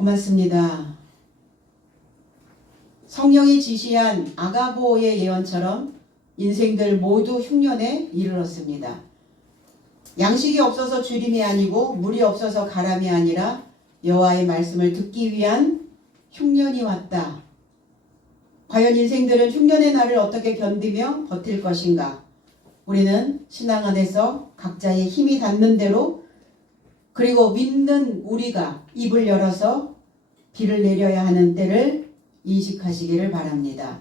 고맙습니다. 성령이 지시한 아가보의 예언처럼 인생들 모두 흉년에 이르렀습니다. 양식이 없어서 주림이 아니고 물이 없어서 가람이 아니라 여호와의 말씀을 듣기 위한 흉년이 왔다. 과연 인생들은 흉년의 날을 어떻게 견디며 버틸 것인가? 우리는 신앙 안에서 각자의 힘이 닿는 대로 그리고 믿는 우리가 입을 열어서 비를 내려야 하는 때를 인식하시기를 바랍니다.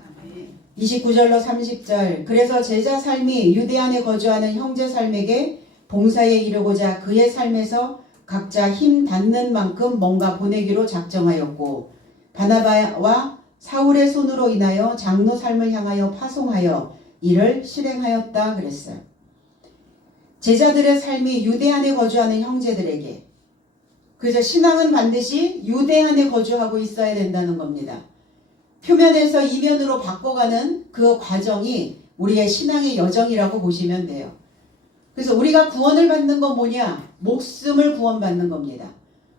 29절로 30절 그래서 제자 삶이 유대 안에 거주하는 형제 삶에게 봉사에 이르고자 그의 삶에서 각자 힘 닿는 만큼 뭔가 보내기로 작정하였고 바나바와 사울의 손으로 인하여 장로 삶을 향하여 파송하여 이를 실행하였다 그랬어요. 제자들의 삶이 유대 안에 거주하는 형제들에게 그래서 신앙은 반드시 유대 안에 거주하고 있어야 된다는 겁니다. 표면에서 이면으로 바꿔가는 그 과정이 우리의 신앙의 여정이라고 보시면 돼요. 그래서 우리가 구원을 받는 건 뭐냐? 목숨을 구원받는 겁니다.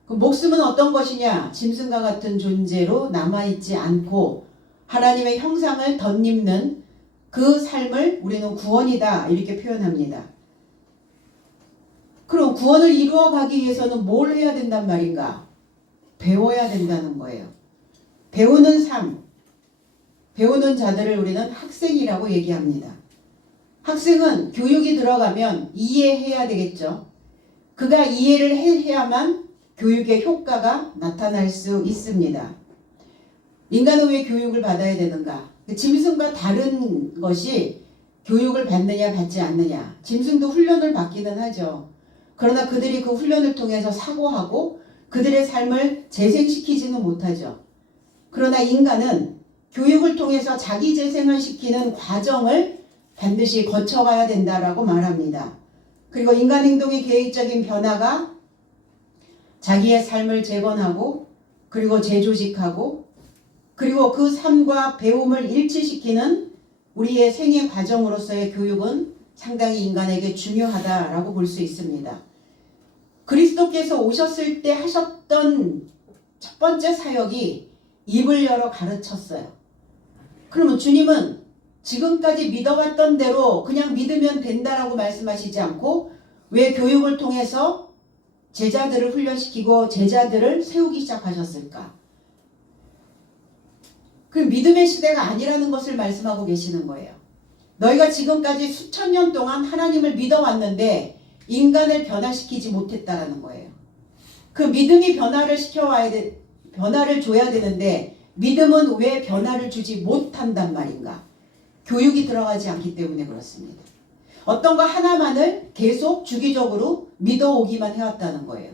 그 목숨은 어떤 것이냐? 짐승과 같은 존재로 남아있지 않고 하나님의 형상을 덧입는 그 삶을 우리는 구원이다 이렇게 표현합니다. 그럼 구원을 이루어가기 위해서는 뭘 해야 된단 말인가? 배워야 된다는 거예요. 배우는 삶, 배우는 자들을 우리는 학생이라고 얘기합니다. 학생은 교육이 들어가면 이해해야 되겠죠. 그가 이해를 해야만 교육의 효과가 나타날 수 있습니다. 인간은 왜 교육을 받아야 되는가? 짐승과 다른 것이 교육을 받느냐 받지 않느냐. 짐승도 훈련을 받기는 하죠. 그러나 그들이 그 훈련을 통해서 사고하고 그들의 삶을 재생시키지는 못하죠. 그러나 인간은 교육을 통해서 자기 재생을 시키는 과정을 반드시 거쳐가야 된다라고 말합니다. 그리고 인간 행동의 계획적인 변화가 자기의 삶을 재건하고 그리고 재조직하고 그리고 그 삶과 배움을 일치시키는 우리의 생애 과정으로서의 교육은 상당히 인간에게 중요하다라고 볼 수 있습니다. 그리스도께서 오셨을 때 하셨던 첫 번째 사역이 입을 열어 가르쳤어요. 그러면 주님은 지금까지 믿어왔던 대로 그냥 믿으면 된다라고 말씀하시지 않고 왜 교육을 통해서 제자들을 훈련시키고 제자들을 세우기 시작하셨을까? 그 믿음의 시대가 아니라는 것을 말씀하고 계시는 거예요. 너희가 지금까지 수천 년 동안 하나님을 믿어왔는데 인간을 변화시키지 못했다라는 거예요. 그 믿음이 변화를 줘야 되는데 믿음은 왜 변화를 주지 못한단 말인가? 교육이 들어가지 않기 때문에 그렇습니다. 어떤 거 하나만을 계속 주기적으로 믿어오기만 해왔다는 거예요.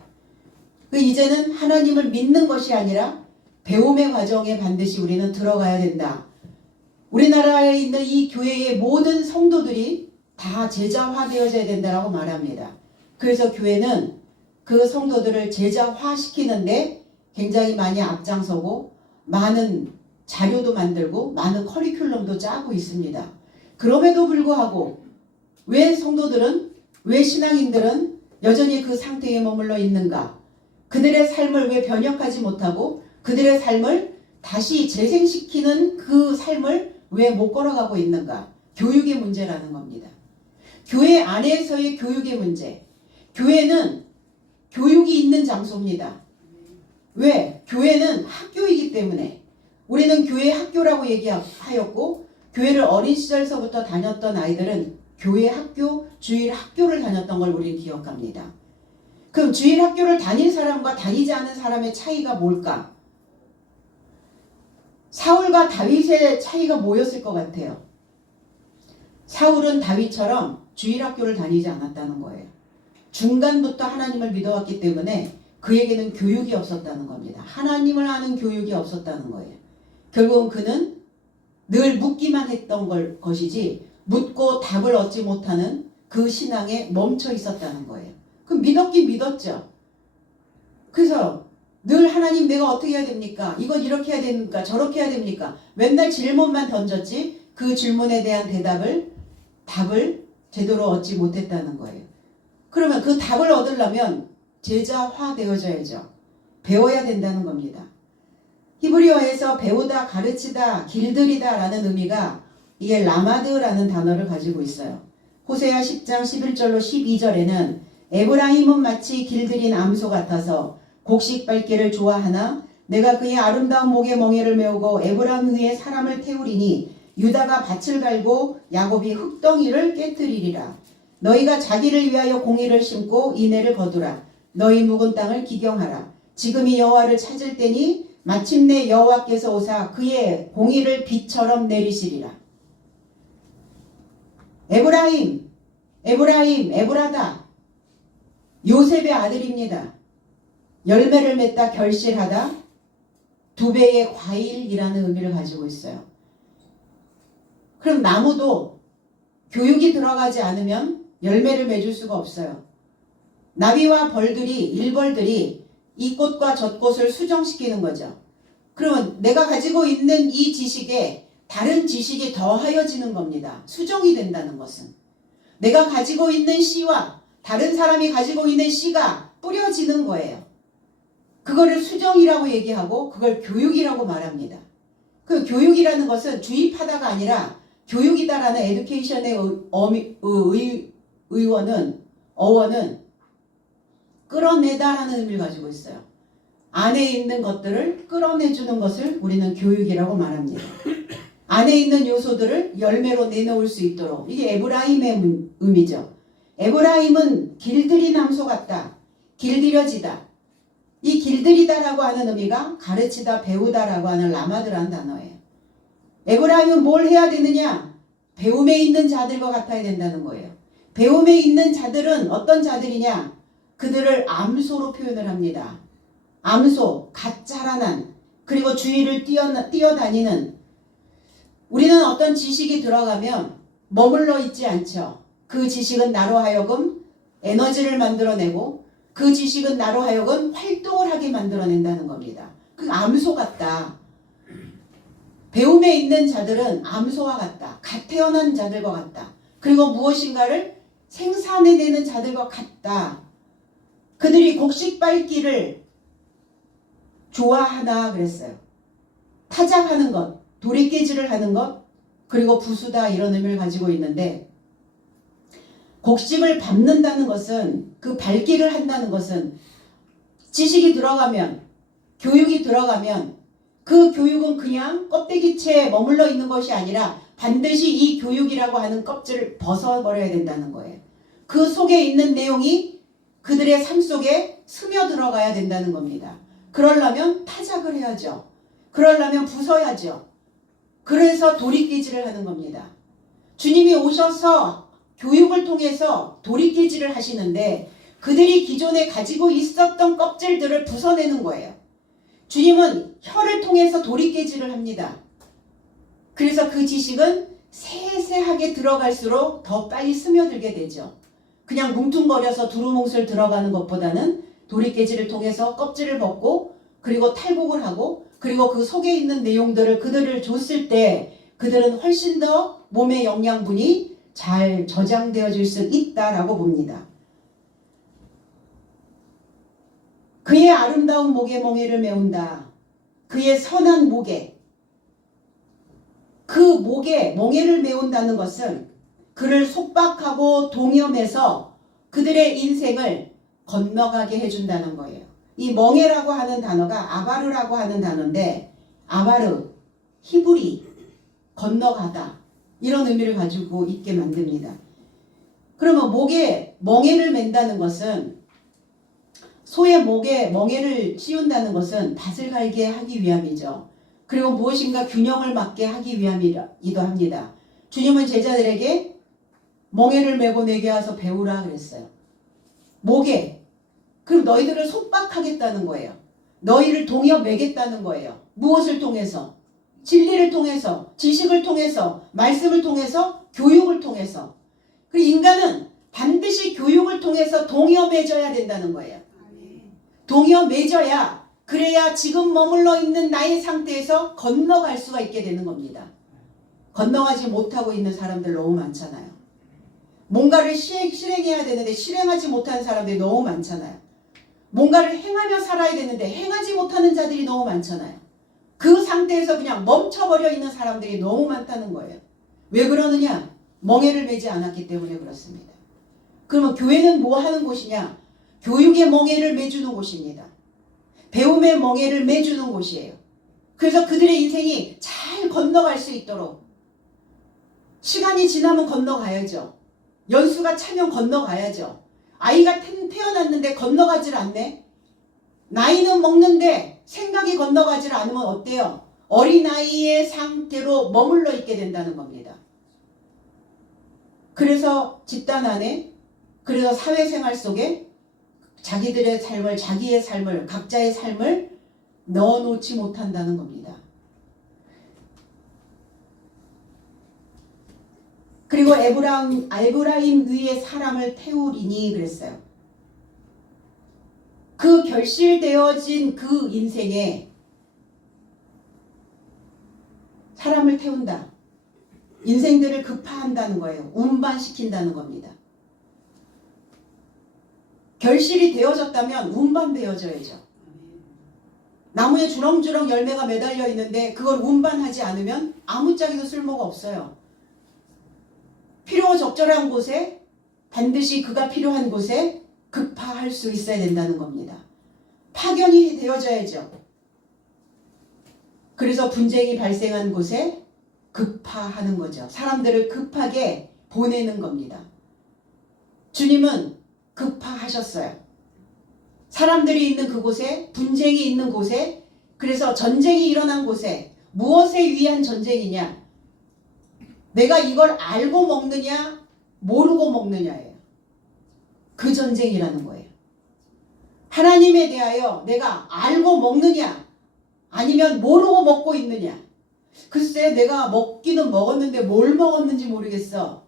이제는 하나님을 믿는 것이 아니라 배움의 과정에 반드시 우리는 들어가야 된다. 우리나라에 있는 이 교회의 모든 성도들이 다 제자화되어져야 된다고 말합니다. 그래서 교회는 그 성도들을 제자화시키는데 굉장히 많이 앞장서고 많은 자료도 만들고 많은 커리큘럼도 짜고 있습니다. 그럼에도 불구하고 왜 성도들은, 왜 신앙인들은 여전히 그 상태에 머물러 있는가? 그들의 삶을 왜 변혁하지 못하고 그들의 삶을 다시 재생시키는 그 삶을 왜 못 걸어가고 있는가? 교육의 문제라는 겁니다. 교회 안에서의 교육의 문제. 교회는 교육이 있는 장소입니다. 왜? 교회는 학교이기 때문에. 우리는 교회 학교라고 얘기하였고 교회를 어린 시절서부터 다녔던 아이들은 교회 학교, 주일 학교를 다녔던 걸 우리는 기억합니다. 그럼 주일 학교를 다닌 사람과 다니지 않은 사람의 차이가 뭘까? 사울과 다윗의 차이가 뭐였을 것 같아요? 사울은 다윗처럼 주일 학교를 다니지 않았다는 거예요. 중간부터 하나님을 믿어왔기 때문에 그에게는 교육이 없었다는 겁니다. 하나님을 아는 교육이 없었다는 거예요. 결국은 그는 늘 묻기만 했던 것이지 묻고 답을 얻지 못하는 그 신앙에 멈춰 있었다는 거예요. 그럼 믿었긴 믿었죠. 그래서 늘 하나님 내가 어떻게 해야 됩니까? 이건 이렇게 해야 됩니까? 저렇게 해야 됩니까? 맨날 질문만 던졌지 그 질문에 대한 답을 제대로 얻지 못했다는 거예요. 그러면 그 답을 얻으려면 제자화 되어져야죠. 배워야 된다는 겁니다. 히브리어에서 배우다, 가르치다, 길들이다 라는 의미가 이게 라마드라는 단어를 가지고 있어요. 호세아 10장 11절로 12절에는 에브라임은 마치 길들인 암소 같아서 곡식 밟기를 좋아하나 내가 그의 아름다운 목에 멍에를 메우고 에브라임 위에 사람을 태우리니 유다가 밭을 갈고 야곱이 흙덩이를 깨뜨리리라. 너희가 자기를 위하여 공의를 심고 인애를 거두라. 너희 묵은 땅을 기경하라. 지금이 여호와를 찾을 때니 마침내 여호와께서 오사 그의 공의를 비처럼 내리시리라. 에브라임, 에브라임, 에브라다. 요셉의 아들입니다. 열매를 맺다 결실하다. 두 배의 과일이라는 의미를 가지고 있어요. 그럼 나무도 교육이 들어가지 않으면 열매를 맺을 수가 없어요. 나비와 벌들이, 일벌들이 이 꽃과 저 꽃을 수정시키는 거죠. 그러면 내가 가지고 있는 이 지식에 다른 지식이 더하여지는 겁니다. 수정이 된다는 것은. 내가 가지고 있는 씨와 다른 사람이 가지고 있는 씨가 뿌려지는 거예요. 그거를 수정이라고 얘기하고 그걸 교육이라고 말합니다. 그 교육이라는 것은 주입하다가 아니라 교육이다라는 에듀케이션의 어원은 끌어내다라는 의미를 가지고 있어요. 안에 있는 것들을 끌어내주는 것을 우리는 교육이라고 말합니다. 안에 있는 요소들을 열매로 내놓을 수 있도록. 이게 에브라임의 의미죠. 에브라임은 길들인 암소 같다. 길들여지다. 이 길들이다라고 하는 의미가 가르치다, 배우다라고 하는 라마드라는 단어예요. 에브라임은 뭘 해야 되느냐? 배움에 있는 자들과 같아야 된다는 거예요. 배움에 있는 자들은 어떤 자들이냐? 그들을 암소로 표현을 합니다. 암소, 갓 자라난, 그리고 주위를 뛰어다니는. 우리는 어떤 지식이 들어가면 머물러 있지 않죠. 그 지식은 나로 하여금 에너지를 만들어내고 그 지식은 나로 하여금 활동을 하게 만들어낸다는 겁니다. 그 암소 같다. 배움에 있는 자들은 암소와 같다. 갓 태어난 자들과 같다. 그리고 무엇인가를 생산해내는 자들과 같다. 그들이 곡식 밟기를 좋아하나 그랬어요. 타작하는 것, 도리깨질을 하는 것, 그리고 부수다 이런 의미를 가지고 있는데 곡식을 밟는다는 것은 그 밟기를 한다는 것은 지식이 들어가면 교육이 들어가면 그 교육은 그냥 껍데기채에 머물러 있는 것이 아니라 반드시 이 교육이라고 하는 껍질을 벗어버려야 된다는 거예요. 그 속에 있는 내용이 그들의 삶 속에 스며들어가야 된다는 겁니다. 그러려면 타작을 해야죠. 그러려면 부숴야죠. 그래서 도리깨질을 하는 겁니다. 주님이 오셔서 교육을 통해서 도리깨질을 하시는데 그들이 기존에 가지고 있었던 껍질들을 부숴내는 거예요. 주님은 혀를 통해서 도리깨질을 합니다. 그래서 그 지식은 세세하게 들어갈수록 더 빨리 스며들게 되죠. 그냥 뭉퉁거려서 두루뭉술 들어가는 것보다는 도리깨질을 통해서 껍질을 벗고 그리고 탈곡을 하고 그리고 그 속에 있는 내용들을 그들을 줬을 때 그들은 훨씬 더 몸의 영양분이 잘 저장되어질 수 있다라고 봅니다. 그의 아름다운 목에 멍에를 메운다. 그의 선한 목에. 그 목에 멍에를 메운다는 것은 그를 속박하고 동염해서 그들의 인생을 건너가게 해준다는 거예요. 이 멍에라고 하는 단어가 아바르라고 하는 단어인데 아바르, 히브리, 건너가다 이런 의미를 가지고 있게 만듭니다. 그러면 목에 멍에를 맨다는 것은 소의 목에 멍에를 씌운다는 것은 밭을 갈게 하기 위함이죠. 그리고 무엇인가 균형을 맞게 하기 위함이기도 합니다. 주님은 제자들에게 멍에를 메고 내게 와서 배우라 그랬어요. 목에. 그럼 너희들을 속박하겠다는 거예요. 너희를 동여 매겠다는 거예요. 무엇을 통해서? 진리를 통해서, 지식을 통해서, 말씀을 통해서, 교육을 통해서. 그리고 인간은 반드시 교육을 통해서 동여 맺어야 된다는 거예요. 동여 맺어야 그래야 지금 머물러 있는 나의 상태에서 건너갈 수가 있게 되는 겁니다. 건너가지 못하고 있는 사람들 너무 많잖아요. 뭔가를 실행해야 되는데 실행하지 못하는 사람들이 너무 많잖아요. 뭔가를 행하며 살아야 되는데 행하지 못하는 자들이 너무 많잖아요. 그 상태에서 그냥 멈춰버려 있는 사람들이 너무 많다는 거예요. 왜 그러느냐? 멍에를 매지 않았기 때문에 그렇습니다. 그러면 교회는 뭐 하는 곳이냐? 교육의 멍에를 매주는 곳입니다. 배움의 멍에를 매주는 곳이에요. 그래서 그들의 인생이 잘 건너갈 수 있도록 시간이 지나면 건너가야죠. 연수가 차면 건너가야죠. 아이가 태어났는데 건너가질 않네. 나이는 먹는데 생각이 건너가질 않으면 어때요? 어린아이의 상태로 머물러 있게 된다는 겁니다. 그래서 집단 안에, 그래서 사회생활 속에 자기들의 삶을, 자기의 삶을, 각자의 삶을 넣어놓지 못한다는 겁니다. 그리고 에브라임 위에 사람을 태우리니 그랬어요. 그 결실되어진 그 인생에 사람을 태운다. 인생들을 급파한다는 거예요. 운반시킨다는 겁니다. 결실이 되어졌다면 운반되어져야죠. 나무에 주렁주렁 열매가 매달려 있는데 그걸 운반하지 않으면 아무짝에도 쓸모가 없어요. 필요 적절한 곳에 반드시 그가 필요한 곳에 급파할 수 있어야 된다는 겁니다. 파견이 되어져야죠. 그래서 분쟁이 발생한 곳에 급파하는 거죠. 사람들을 급하게 보내는 겁니다. 주님은 급파하셨어요. 사람들이 있는 그곳에, 분쟁이 있는 곳에, 그래서 전쟁이 일어난 곳에 무엇에 위한 전쟁이냐? 내가 이걸 알고 먹느냐, 모르고 먹느냐예요. 그 전쟁이라는 거예요. 하나님에 대하여 내가 알고 먹느냐, 아니면 모르고 먹고 있느냐. 글쎄 내가 먹기는 먹었는데 뭘 먹었는지 모르겠어.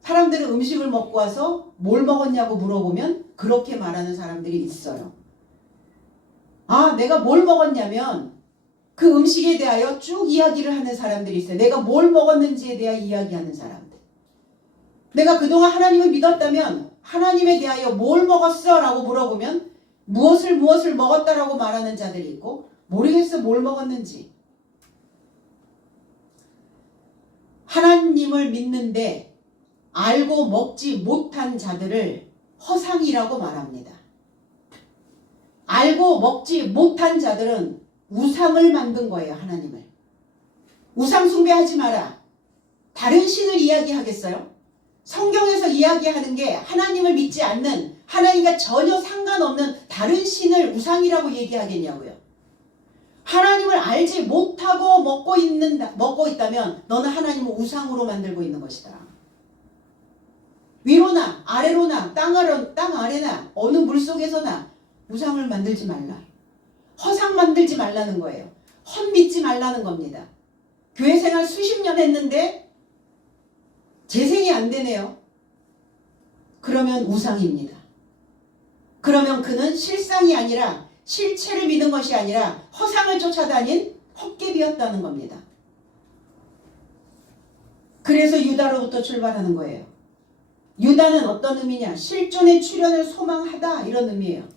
사람들은 음식을 먹고 와서 뭘 먹었냐고 물어보면 그렇게 말하는 사람들이 있어요. 아, 내가 뭘 먹었냐면 그 음식에 대하여 쭉 이야기를 하는 사람들이 있어요. 내가 뭘 먹었는지에 대해 이야기하는 사람들. 내가 그동안 하나님을 믿었다면 하나님에 대하여 뭘 먹었어? 라고 물어보면 무엇을 먹었다라고 말하는 자들이 있고 모르겠어 뭘 먹었는지. 하나님을 믿는데 알고 먹지 못한 자들을 허상이라고 말합니다. 알고 먹지 못한 자들은 우상을 만든 거예요. 하나님을. 우상 숭배하지 마라. 다른 신을 이야기하겠어요? 성경에서 이야기하는 게 하나님을 믿지 않는, 하나님과 전혀 상관없는 다른 신을 우상이라고 얘기하겠냐고요. 하나님을 알지 못하고 먹고 있다면 너는 하나님을 우상으로 만들고 있는 것이다. 위로나 아래로나 땅 아래나 어느 물속에서나 우상을 만들지 말라. 허상 만들지 말라는 거예요. 헛 믿지 말라는 겁니다. 교회 생활 수십 년 했는데 재생이 안 되네요. 그러면 우상입니다. 그러면 그는 실상이 아니라 실체를 믿은 것이 아니라 허상을 쫓아다닌 헛개비였다는 겁니다. 그래서 유다로부터 출발하는 거예요. 유다는 어떤 의미냐? 실존의 출현을 소망하다 이런 의미예요.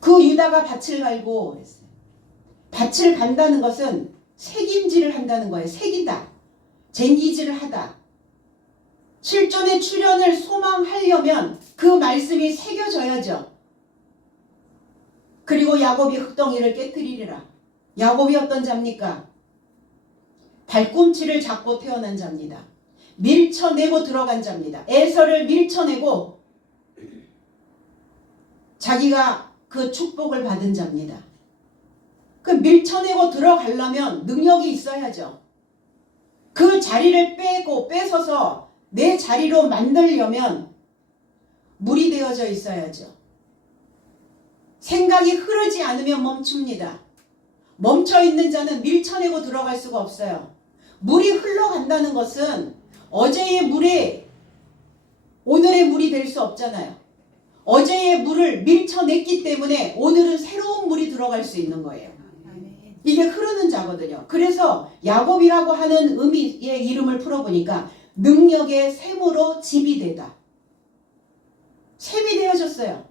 그 유다가 밭을 갈고 그랬어요. 밭을 간다는 것은 새김질을 한다는 거예요. 새기다. 쟁기질을 하다. 실존의 출현을 소망하려면 그 말씀이 새겨져야죠. 그리고 야곱이 흙덩이를 깨뜨리리라. 야곱이 어떤 자입니까? 발꿈치를 잡고 태어난 자입니다. 밀쳐내고 들어간 자입니다. 에서를 밀쳐내고 자기가 그 축복을 받은 자입니다. 그 밀쳐내고 들어가려면 능력이 있어야죠. 그 자리를 뺏어서 내 자리로 만들려면 물이 되어져 있어야죠. 생각이 흐르지 않으면 멈춥니다. 멈춰있는 자는 밀쳐내고 들어갈 수가 없어요. 물이 흘러간다는 것은 어제의 물이 오늘의 물이 될 수 없잖아요. 어제의 물을 밀쳐냈기 때문에 오늘은 새로운 물이 들어갈 수 있는 거예요. 이게 흐르는 자거든요. 그래서 야곱이라고 하는 의미의 이름을 풀어보니까 능력의 샘으로 집이 되다. 샘이 되어졌어요.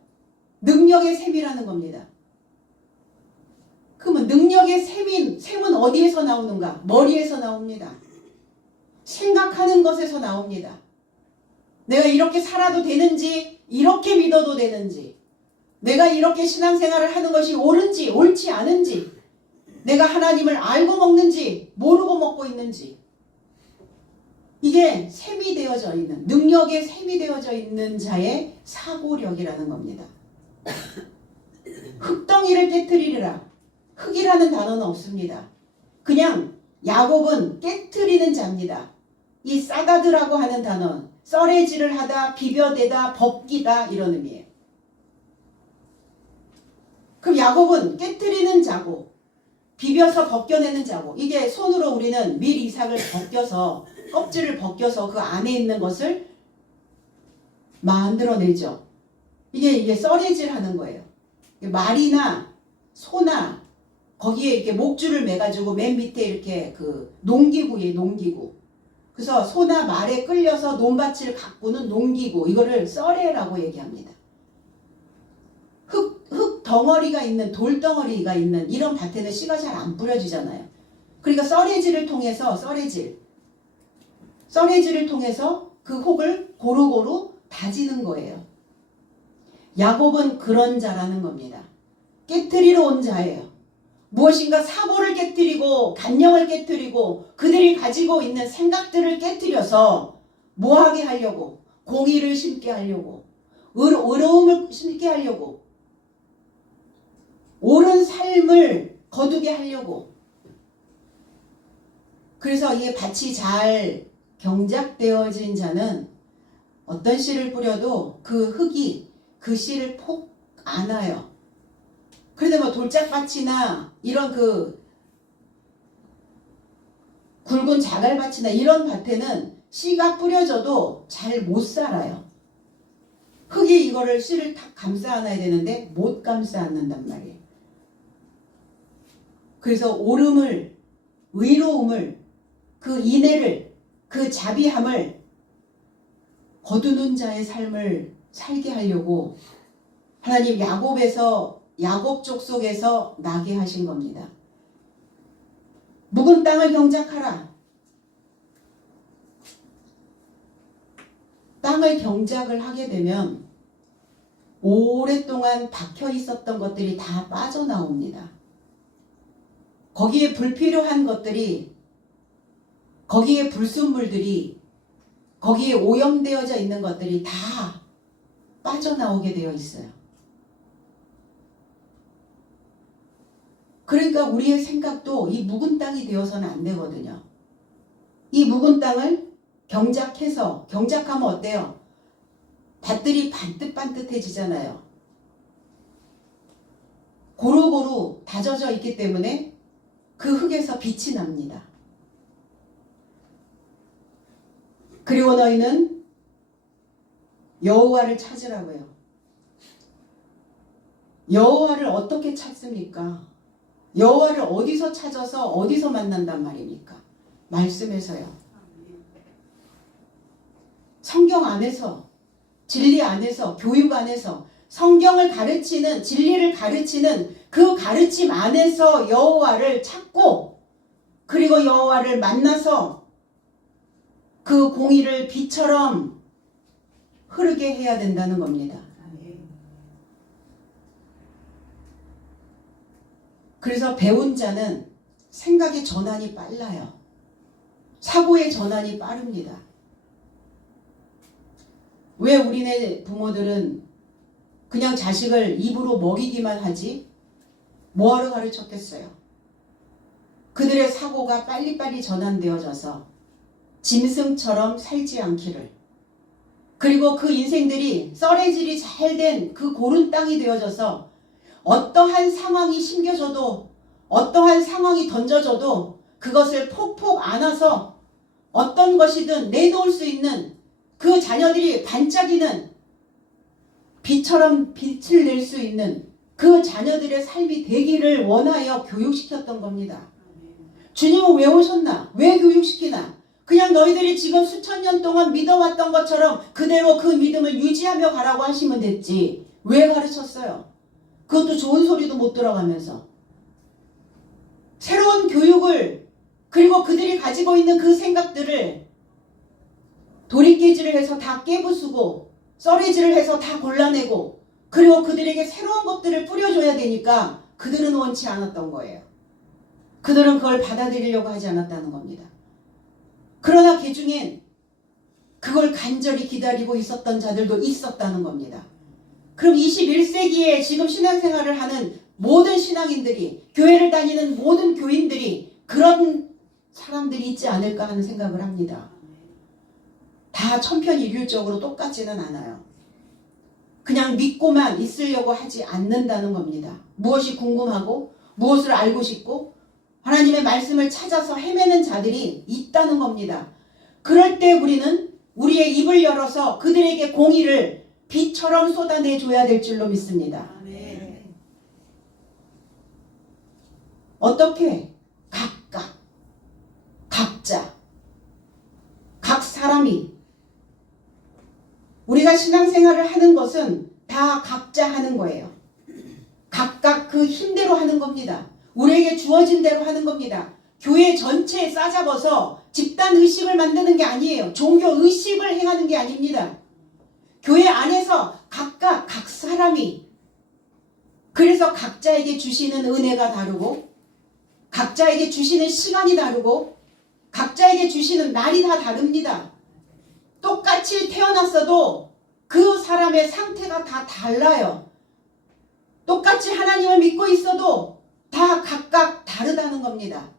능력의 셈이라는 겁니다. 그러면 능력의 셈은 어디에서 나오는가? 머리에서 나옵니다. 생각하는 것에서 나옵니다. 내가 이렇게 살아도 되는지, 이렇게 믿어도 되는지, 내가 이렇게 신앙생활을 하는 것이 옳은지, 옳지 않은지, 내가 하나님을 알고 먹는지, 모르고 먹고 있는지, 이게 셈이 되어져 있는, 능력의 셈이 되어져 있는 자의 사고력이라는 겁니다. 흙덩이를 깨트리리라. 흙이라는 단어는 없습니다. 그냥 야곱은 깨트리는 자입니다. 이 싸가드라고 하는 단어, 썰애질을 하다, 비벼대다, 벗기다 이런 의미예요. 그럼 야곱은 깨트리는 자고 비벼서 벗겨내는 자고, 이게 손으로 우리는 밀 이삭을 벗겨서 껍질을 벗겨서 그 안에 있는 것을 만들어내죠. 이게 썰애질 하는 거예요. 말이나 소나 거기에 이렇게 목줄을 매가지고 맨 밑에 이렇게 그 농기구예요, 농기구. 그래서 소나 말에 끌려서 논밭을 가꾸는 농기구, 이거를 썰애라고 얘기합니다. 흙 덩어리가 있는, 돌 덩어리가 있는 이런 밭에는 씨가 잘 안 뿌려지잖아요. 그러니까 썰애질을 통해서 썰애질을 통해서 그 혹을 고루고루 다지는 거예요. 야곱은 그런 자라는 겁니다. 깨트리러 온 자예요. 무엇인가 사고를 깨트리고 간령을 깨트리고 그들이 가지고 있는 생각들을 깨트려서 뭐하게 하려고, 공의를 심게 하려고, 의로움을 심게 하려고, 옳은 삶을 거두게 하려고. 그래서 이 밭이 잘 경작되어진 자는 어떤 씨를 뿌려도 그 흙이 그 씨를 폭 안아요. 그런데 뭐 돌짝밭이나 이런 그 굵은 자갈밭이나 이런 밭에는 씨가 뿌려져도 잘 못 살아요. 흙이 이거를 씨를 탁 감싸 안아야 되는데 못 감싸 안는단 말이에요. 그래서 옳음을, 의로움을, 그 인애를, 그 자비함을 거두는 자의 삶을 살게 하려고 하나님 야곱 족속에서 나게 하신 겁니다. 묵은 땅을 경작하라. 땅을 경작을 하게 되면 오랫동안 박혀 있었던 것들이 다 빠져나옵니다. 거기에 불필요한 것들이, 거기에 불순물들이, 거기에 오염되어져 있는 것들이 다 빠져나오게 되어 있어요. 그러니까 우리의 생각도 이 묵은 땅이 되어서는 안 되거든요. 이 묵은 땅을 경작하면 어때요? 밭들이 반듯반듯해지잖아요. 고루고루 다져져 있기 때문에 그 흙에서 빛이 납니다. 그리고 너희는 여호와를 찾으라고요. 여호와를 어떻게 찾습니까? 여호와를 어디서 찾아서 어디서 만난단 말입니까? 말씀에서요. 성경 안에서, 진리 안에서, 교육 안에서, 성경을 가르치는, 진리를 가르치는 그 가르침 안에서 여호와를 찾고, 그리고 여호와를 만나서 그 공의를 비처럼 흐르게 해야 된다는 겁니다. 그래서 배운 자는 생각의 전환이 빨라요. 사고의 전환이 빠릅니다. 왜 우리네 부모들은 그냥 자식을 입으로 먹이기만 하지 뭐하러 가르쳤겠어요? 그들의 사고가 빨리빨리 전환되어져서 짐승처럼 살지 않기를, 그리고 그 인생들이 썰애질이 잘된 그 고른 땅이 되어져서 어떠한 상황이 심겨져도, 어떠한 상황이 던져져도 그것을 폭폭 안아서 어떤 것이든 내놓을 수 있는, 그 자녀들이 반짝이는 빛처럼 빛을 낼 수 있는 그 자녀들의 삶이 되기를 원하여 교육시켰던 겁니다. 주님은 왜 오셨나? 왜 교육시키나? 그냥 너희들이 지금 수천 년 동안 믿어왔던 것처럼 그대로 그 믿음을 유지하며 가라고 하시면 됐지. 왜 가르쳤어요? 그것도 좋은 소리도 못 들어가면서. 새로운 교육을, 그리고 그들이 가지고 있는 그 생각들을 도리깨질을 해서 다 깨부수고 썰이질을 해서 다 골라내고, 그리고 그들에게 새로운 것들을 뿌려줘야 되니까 그들은 원치 않았던 거예요. 그들은 그걸 받아들이려고 하지 않았다는 겁니다. 그러나 그 중엔 그걸 간절히 기다리고 있었던 자들도 있었다는 겁니다. 그럼 21세기에 지금 신앙생활을 하는 모든 신앙인들이, 교회를 다니는 모든 교인들이 그런 사람들이 있지 않을까 하는 생각을 합니다. 다 천편일률적으로 똑같지는 않아요. 그냥 믿고만 있으려고 하지 않는다는 겁니다. 무엇이 궁금하고 무엇을 알고 싶고 하나님의 말씀을 찾아서 헤매는 자들이 있다는 겁니다. 그럴 때 우리는 우리의 입을 열어서 그들에게 공의를 비처럼 쏟아내줘야 될 줄로 믿습니다. 아멘. 어떻게? 각각, 각자, 각 사람이, 우리가 신앙생활을 하는 것은 다 각자 하는 거예요. 각각 그 힘대로 하는 겁니다. 우리에게 주어진 대로 하는 겁니다. 교회 전체에 싸잡아서 집단 의식을 만드는 게 아니에요. 종교 의식을 행하는 게 아닙니다. 교회 안에서 각각 각 사람이, 그래서 각자에게 주시는 은혜가 다르고 각자에게 주시는 시간이 다르고 각자에게 주시는 날이 다 다릅니다. 똑같이 태어났어도 그 사람의 상태가 다 달라요. 똑같이 하나님을 믿고 있어도 다 각각 다르다는 겁니다.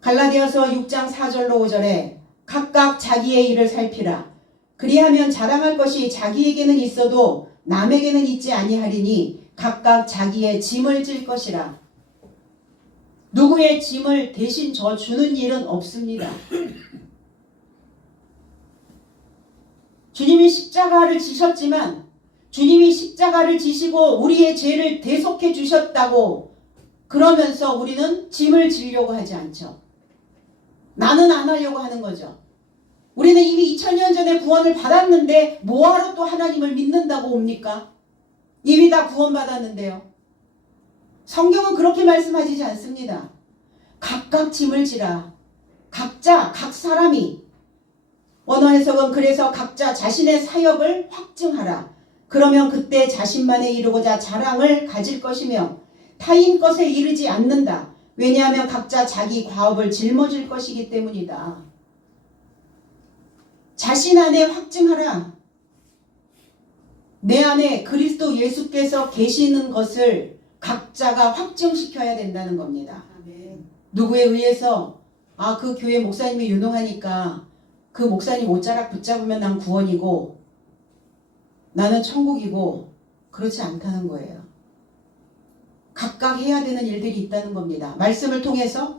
갈라디아서 6장 4절로 5절에 각각 자기의 일을 살피라. 그리하면 자랑할 것이 자기에게는 있어도 남에게는 있지 아니하리니 각각 자기의 짐을 질 것이라. 누구의 짐을 대신 져 주는 일은 없습니다. 주님이 십자가를 지셨지만 주님이 십자가를 지시고 우리의 죄를 대속해 주셨다고 그러면서 우리는 짐을 지려고 하지 않죠. 나는 안 하려고 하는 거죠. 우리는 이미 2000년 전에 구원을 받았는데 뭐하러 또 하나님을 믿는다고 옵니까? 이미 다 구원받았는데요. 성경은 그렇게 말씀하시지 않습니다. 각각 짐을 지라. 각자, 각 사람이. 원어 해석은 그래서 각자 자신의 사역을 확증하라. 그러면 그때 자신만에 이루고자 자랑을 가질 것이며 타인 것에 이르지 않는다. 왜냐하면 각자 자기 과업을 짊어질 것이기 때문이다. 자신 안에 확증하라. 내 안에 그리스도 예수께서 계시는 것을 각자가 확증시켜야 된다는 겁니다. 아멘. 누구에 의해서 그 교회 목사님이 유능하니까 그 목사님 옷자락 붙잡으면 난 구원이고 나는 천국이고, 그렇지 않다는 거예요. 각각 해야 되는 일들이 있다는 겁니다. 말씀을 통해서,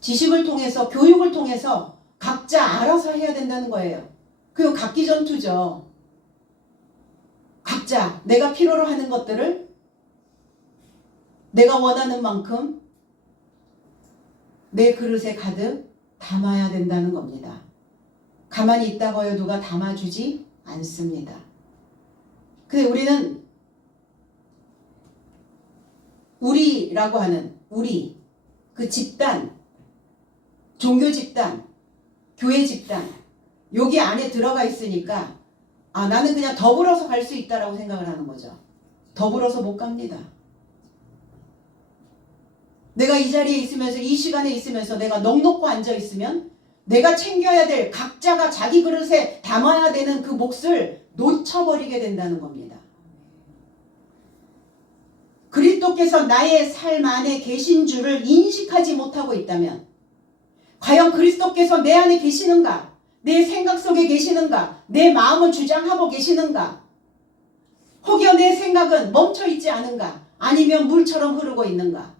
지식을 통해서, 교육을 통해서 각자 알아서 해야 된다는 거예요. 그리고 각기전투죠. 각자 내가 필요로 하는 것들을 내가 원하는 만큼 내 그릇에 가득 담아야 된다는 겁니다. 가만히 있다고 해도 누가 담아주지 않습니다. 근데 우리는 우리라고 하는 우리, 그 집단, 종교 집단, 교회 집단, 여기 안에 들어가 있으니까 나는 그냥 더불어서 갈 수 있다라고 생각을 하는 거죠. 더불어서 못 갑니다. 내가 이 자리에 있으면서, 이 시간에 있으면서 내가 넋놓고 앉아 있으면 내가 챙겨야 될, 각자가 자기 그릇에 담아야 되는 그 몫을 놓쳐버리게 된다는 겁니다. 그리스도께서 나의 삶 안에 계신 줄을 인식하지 못하고 있다면, 과연 그리스도께서 내 안에 계시는가? 내 생각 속에 계시는가? 내 마음을 주장하고 계시는가? 혹여 내 생각은 멈춰있지 않은가? 아니면 물처럼 흐르고 있는가?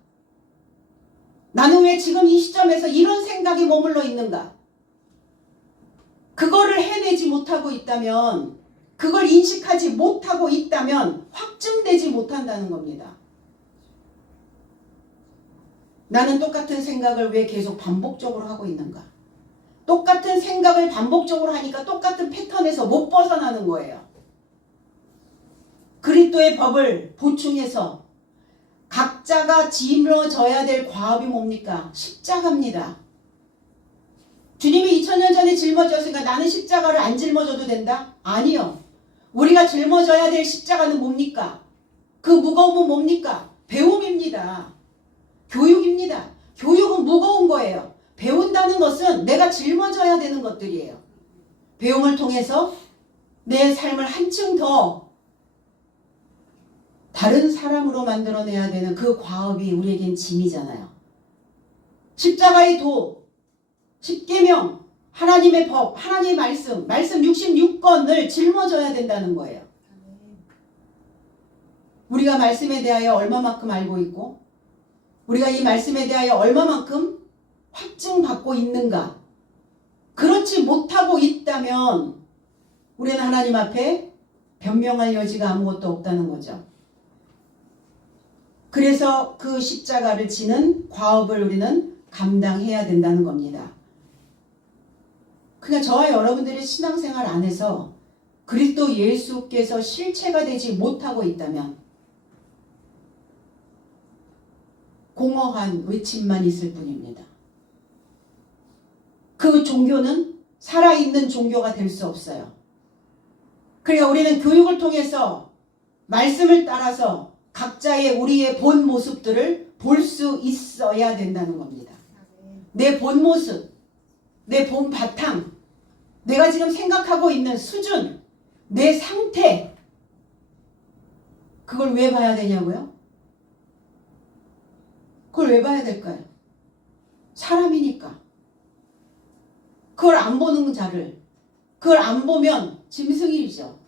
나는 왜 지금 이 시점에서 이런 생각이 머물러 있는가? 그거를 해내지 못하고 있다면, 그걸 인식하지 못하고 있다면 확증되지 못한다는 겁니다. 나는 똑같은 생각을 왜 계속 반복적으로 하고 있는가? 똑같은 생각을 반복적으로 하니까 똑같은 패턴에서 못 벗어나는 거예요. 그리스도의 법을 보충해서 각자가 짊어져야 될 과업이 뭡니까? 십자가입니다. 주님이 2000년 전에 짊어졌으니까 나는 십자가를 안 짊어져도 된다? 아니요. 우리가 짊어져야 될 십자가는 뭡니까? 그 무거움은 뭡니까? 배움입니다. 교육입니다. 교육은 무거운 거예요. 배운다는 것은 내가 짊어져야 되는 것들이에요. 배움을 통해서 내 삶을 한층 더 다른 사람으로 만들어내야 되는 그 과업이 우리에겐 짐이잖아요. 십자가의 도, 십계명, 하나님의 법, 하나님의 말씀 66권을 짊어져야 된다는 거예요. 우리가 말씀에 대하여 얼마만큼 알고 있고 우리가 이 말씀에 대하여 얼마만큼 확증받고 있는가. 그렇지 못하고 있다면 우리는 하나님 앞에 변명할 여지가 아무것도 없다는 거죠. 그래서 그 십자가를 지는 과업을 우리는 감당해야 된다는 겁니다. 그러니까 저와 여러분들의 신앙생활 안에서 그리스도 예수께서 실체가 되지 못하고 있다면 공허한 외침만 있을 뿐입니다. 그 종교는 살아있는 종교가 될 수 없어요. 그러니까 우리는 교육을 통해서 말씀을 따라서 각자의 우리의 본 모습들을 볼 수 있어야 된다는 겁니다. 내 본 모습, 내 본 바탕, 내가 지금 생각하고 있는 수준, 내 상태, 그걸 왜 봐야 되냐고요? 그걸 왜 봐야 될까요? 사람이니까. 그걸 안 보는 자를, 그걸 안 보면 짐승이죠.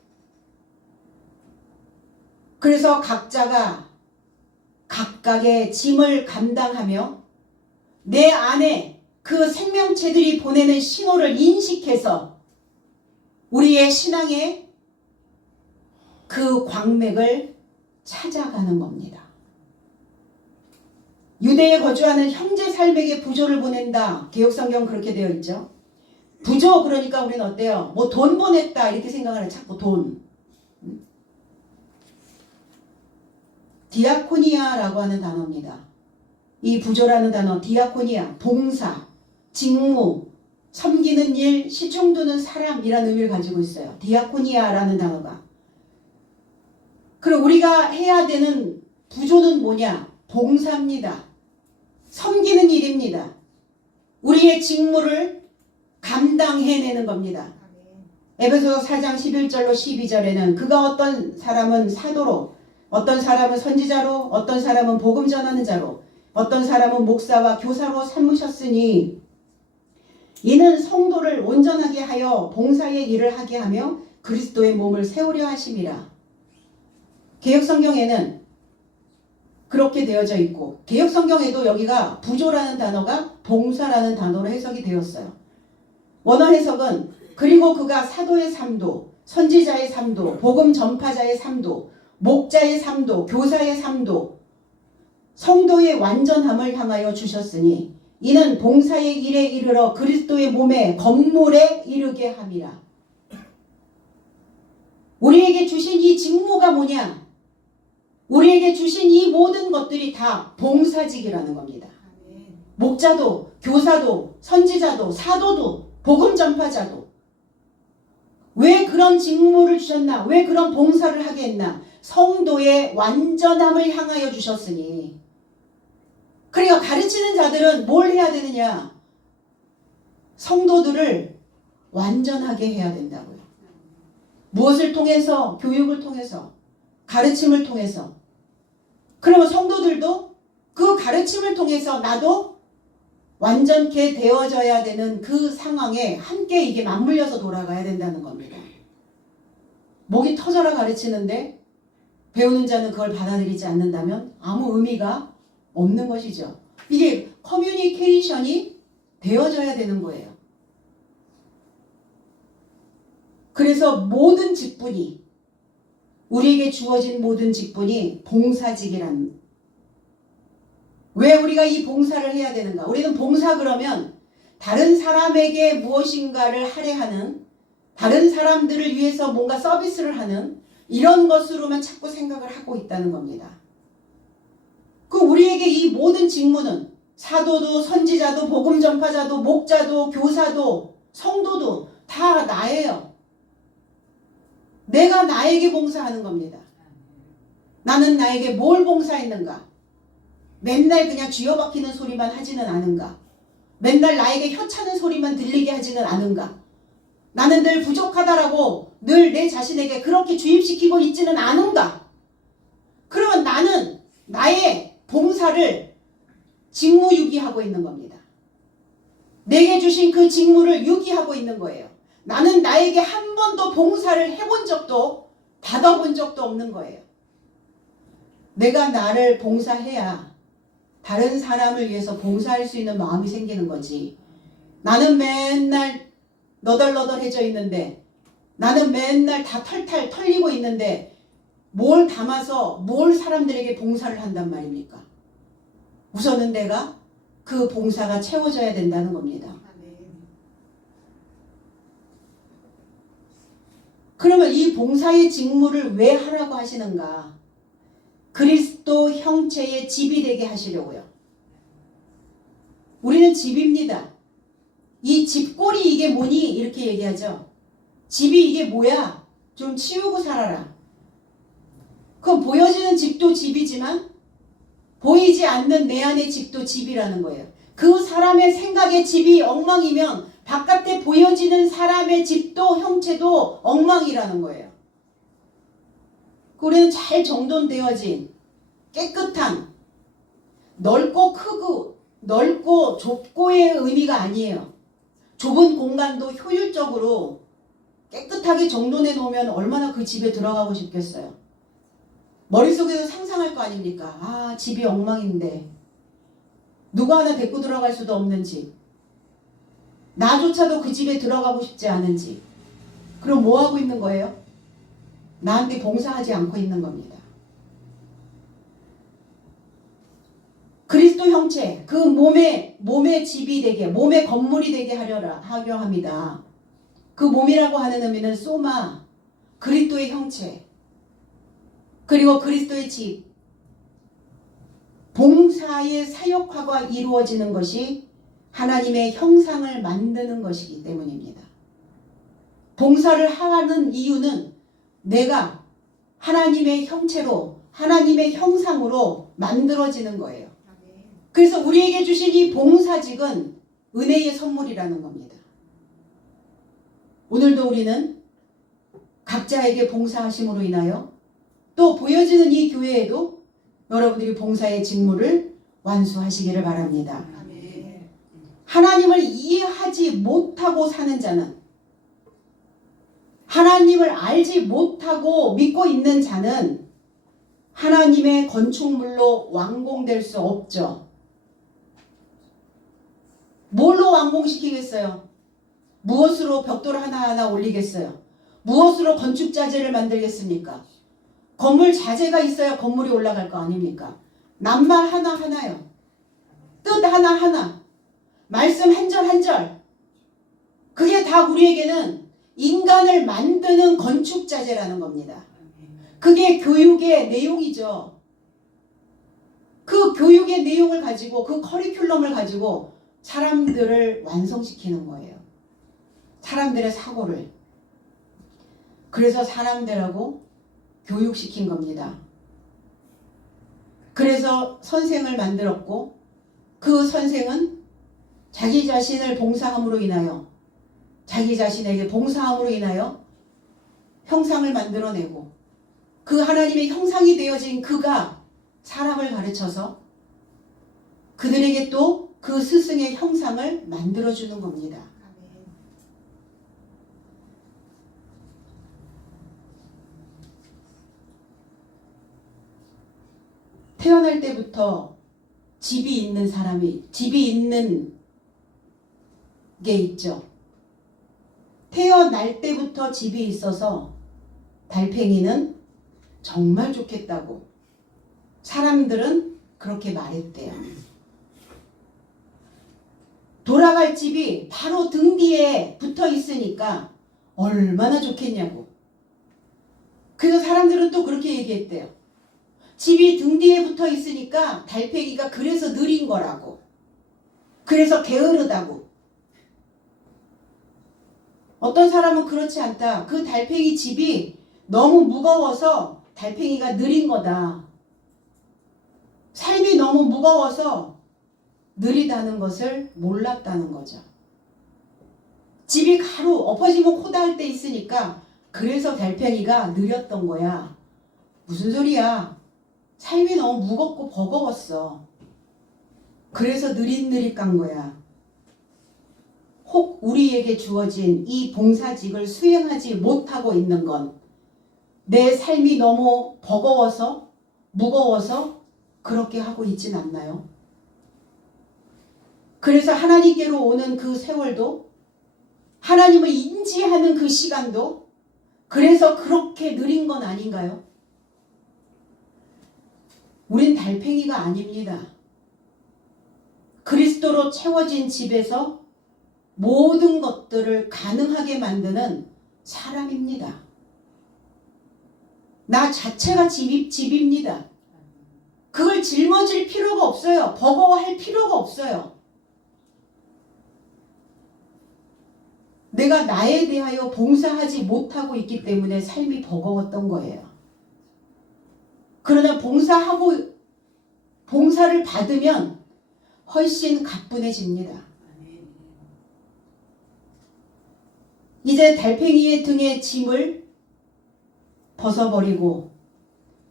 그래서 각자가 각각의 짐을 감당하며 내 안에 그 생명체들이 보내는 신호를 인식해서 우리의 신앙의 그 광맥을 찾아가는 겁니다. 유대에 거주하는 형제 살맥에 부조를 보낸다. 개역성경 그렇게 되어 있죠. 부조 그러니까 우리는 어때요? 뭐 돈 보냈다 이렇게 생각하는 자꾸 돈. 디아코니아라고 하는 단어입니다. 이 부조라는 단어 디아코니아, 봉사, 직무, 섬기는 일, 시중 두는 사람이라는 의미를 가지고 있어요. 디아코니아라는 단어가. 그럼 우리가 해야 되는 부조는 뭐냐? 봉사입니다. 섬기는 일입니다. 우리의 직무를 감당해내는 겁니다. 에베소서 4장 11절로 12절에는 그가 어떤 사람은 사도로, 어떤 사람은 선지자로, 어떤 사람은 복음 전하는 자로, 어떤 사람은 목사와 교사로 삼으셨으니 이는 성도를 온전하게 하여 봉사의 일을 하게 하며 그리스도의 몸을 세우려 하심이라. 개역성경에는 그렇게 되어져 있고 개역성경에도 여기가 부조라는 단어가 봉사라는 단어로 해석이 되었어요. 원어 해석은 그리고 그가 사도의 삶도, 선지자의 삶도, 복음 전파자의 삶도, 목자의 삶도, 교사의 삶도, 성도의 완전함을 향하여 주셨으니 이는 봉사의 일에 이르러 그리스도의 몸의 건물에 이르게 함이라. 우리에게 주신 이 직무가 뭐냐? 우리에게 주신 이 모든 것들이 다 봉사직이라는 겁니다. 목자도, 교사도, 선지자도, 사도도, 복음 전파자도. 왜 그런 직무를 주셨나? 왜 그런 봉사를 하게 했나? 성도의 완전함을 향하여 주셨으니. 그러니까 가르치는 자들은 뭘 해야 되느냐? 성도들을 완전하게 해야 된다고요. 무엇을 통해서? 교육을 통해서, 가르침을 통해서. 그러면 성도들도 그 가르침을 통해서 나도 완전케 되어져야 되는 그 상황에 함께 이게 맞물려서 돌아가야 된다는 겁니다. 목이 터져라 가르치는데 배우는 자는 그걸 받아들이지 않는다면 아무 의미가 없는 것이죠. 이게 커뮤니케이션이 되어져야 되는 거예요. 그래서 모든 직분이, 우리에게 주어진 모든 직분이 봉사직이라는. 왜 우리가 이 봉사를 해야 되는가? 우리는 봉사 그러면 다른 사람에게 무엇인가를 할애하는, 다른 사람들을 위해서 뭔가 서비스를 하는, 이런 것으로만 자꾸 생각을 하고 있다는 겁니다. 그 우리에게 이 모든 직무는 사도도 선지자도 복음 전파자도 목자도 교사도 성도도 다 나예요. 내가 나에게 봉사하는 겁니다. 나는 나에게 뭘 봉사했는가? 맨날 그냥 쥐어박히는 소리만 하지는 않은가? 맨날 나에게 혀차는 소리만 들리게 하지는 않은가? 나는 늘 부족하다라고 늘 내 자신에게 그렇게 주입시키고 있지는 않은가? 그러면 나는 나의 봉사를 직무 유기하고 있는 겁니다. 내게 주신 그 직무를 유기하고 있는 거예요. 나는 나에게 한 번도 봉사를 해본 적도 받아본 적도 없는 거예요. 내가 나를 봉사해야 다른 사람을 위해서 봉사할 수 있는 마음이 생기는 거지. 나는 맨날 너덜너덜해져 있는데, 나는 맨날 다 털털 털리고 있는데 뭘 담아서 뭘 사람들에게 봉사를 한단 말입니까? 우선은 내가 그 봉사가 채워져야 된다는 겁니다. 그러면 이 봉사의 직무를 왜 하라고 하시는가? 그리스도 형체의 집이 되게 하시려고요. 우리는 집입니다. 이 집골이 이게 뭐니? 이렇게 얘기하죠. 집이 이게 뭐야? 좀 치우고 살아라. 그럼 보여지는 집도 집이지만 보이지 않는 내 안의 집도 집이라는 거예요. 그 사람의 생각의 집이 엉망이면 바깥에 보여지는 사람의 집도 형체도 엉망이라는 거예요. 우리는 잘 정돈되어진 깨끗한 넓고 크고 넓고 좁고의 의미가 아니에요. 좁은 공간도 효율적으로 깨끗하게 정돈해 놓으면 얼마나 그 집에 들어가고 싶겠어요. 머릿속에서 상상할 거 아닙니까? 아, 집이 엉망인데 누가 하나 데리고 들어갈 수도 없는 집, 나조차도 그 집에 들어가고 싶지 않은 집. 그럼 뭐 하고 있는 거예요? 나한테 봉사하지 않고 있는 겁니다. 그리스도 형체, 그 몸의 집이 되게, 몸의 건물이 되게 하려 합니다. 그 몸이라고 하는 의미는 소마, 그리스도의 형체, 그리고 그리스도의 집, 봉사의 사역화가 이루어지는 것이 하나님의 형상을 만드는 것이기 때문입니다. 봉사를 하는 이유는 내가 하나님의 형체로, 하나님의 형상으로 만들어지는 거예요. 그래서 우리에게 주신 이 봉사직은 은혜의 선물이라는 겁니다. 오늘도 우리는 각자에게 봉사하심으로 인하여 또 보여지는 이 교회에도 여러분들이 봉사의 직무를 완수하시기를 바랍니다. 하나님을 이해하지 못하고 사는 자는, 하나님을 알지 못하고 믿고 있는 자는 하나님의 건축물로 완공될 수 없죠. 뭘로 완공시키겠어요? 무엇으로 벽돌 하나하나 올리겠어요? 무엇으로 건축 자재를 만들겠습니까? 건물 자재가 있어야 건물이 올라갈 거 아닙니까? 낱말 하나하나요. 뜻 하나하나. 말씀 한 절 한 절. 그게 다 우리에게는 인간을 만드는 건축 자재라는 겁니다. 그게 교육의 내용이죠. 그 교육의 내용을 가지고, 그 커리큘럼을 가지고 사람들을 완성시키는 거예요. 사람들의 사고를. 그래서 사람들하고 교육시킨 겁니다. 그래서 선생을 만들었고, 그 선생은 자기 자신을 봉사함으로 인하여, 자기 자신에게 봉사함으로 인하여 형상을 만들어내고, 그 하나님의 형상이 되어진 그가 사람을 가르쳐서 그들에게 또 그 스승의 형상을 만들어주는 겁니다. 태어날 때부터 집이 있는 사람이, 집이 있는 게 있죠. 태어날 때부터 집이 있어서 달팽이는 정말 좋겠다고 사람들은 그렇게 말했대요. 돌아갈 집이 바로 등 뒤에 붙어 있으니까 얼마나 좋겠냐고. 그래서 사람 사람들은 또 그렇게 얘기했대요. 집이 등 뒤에 붙어 있으니까 달팽이가 그래서 느린 거라고. 그래서 게으르다고. 어떤 사람은 그렇지 않다. 그 달팽이 집이 너무 무거워서 달팽이가 느린 거다. 삶이 너무 무거워서 느리다는 것을 몰랐다는 거죠. 집이 가로 엎어지면 코다할 때 있으니까 그래서 달팽이가 느렸던 거야. 무슨 소리야? 삶이 너무 무겁고 버거웠어. 그래서 느릿느릿 간 거야. 혹 우리에게 주어진 이 봉사직을 수행하지 못하고 있는 건 내 삶이 너무 버거워서 무거워서 그렇게 하고 있진 않나요? 그래서 하나님께로 오는 그 세월도 하나님을 인지하는 그 시간도 그래서 그렇게 느린 건 아닌가요? 우린 달팽이가 아닙니다. 그리스도로 채워진 집에서 모든 것들을 가능하게 만드는 사람입니다. 나 자체가 집입니다. 그걸 짊어질 필요가 없어요. 버거워할 필요가 없어요. 내가 나에 대하여 봉사하지 못하고 있기 때문에 삶이 버거웠던 거예요. 그러나 봉사를 받으면 훨씬 가뿐해집니다. 이제 달팽이의 등의 짐을 벗어버리고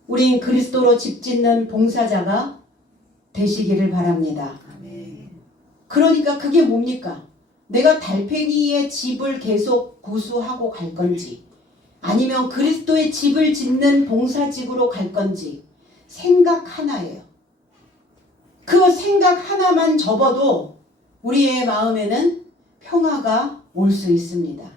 우린 그리스도로 집 짓는 봉사자가 되시기를 바랍니다. 그러니까 그게 뭡니까? 내가 달팽이의 집을 계속 고수하고 갈 건지 아니면 그리스도의 집을 짓는 봉사직으로 갈 건지 생각 하나예요. 그 생각 하나만 접어도 우리의 마음에는 평화가 올 수 있습니다.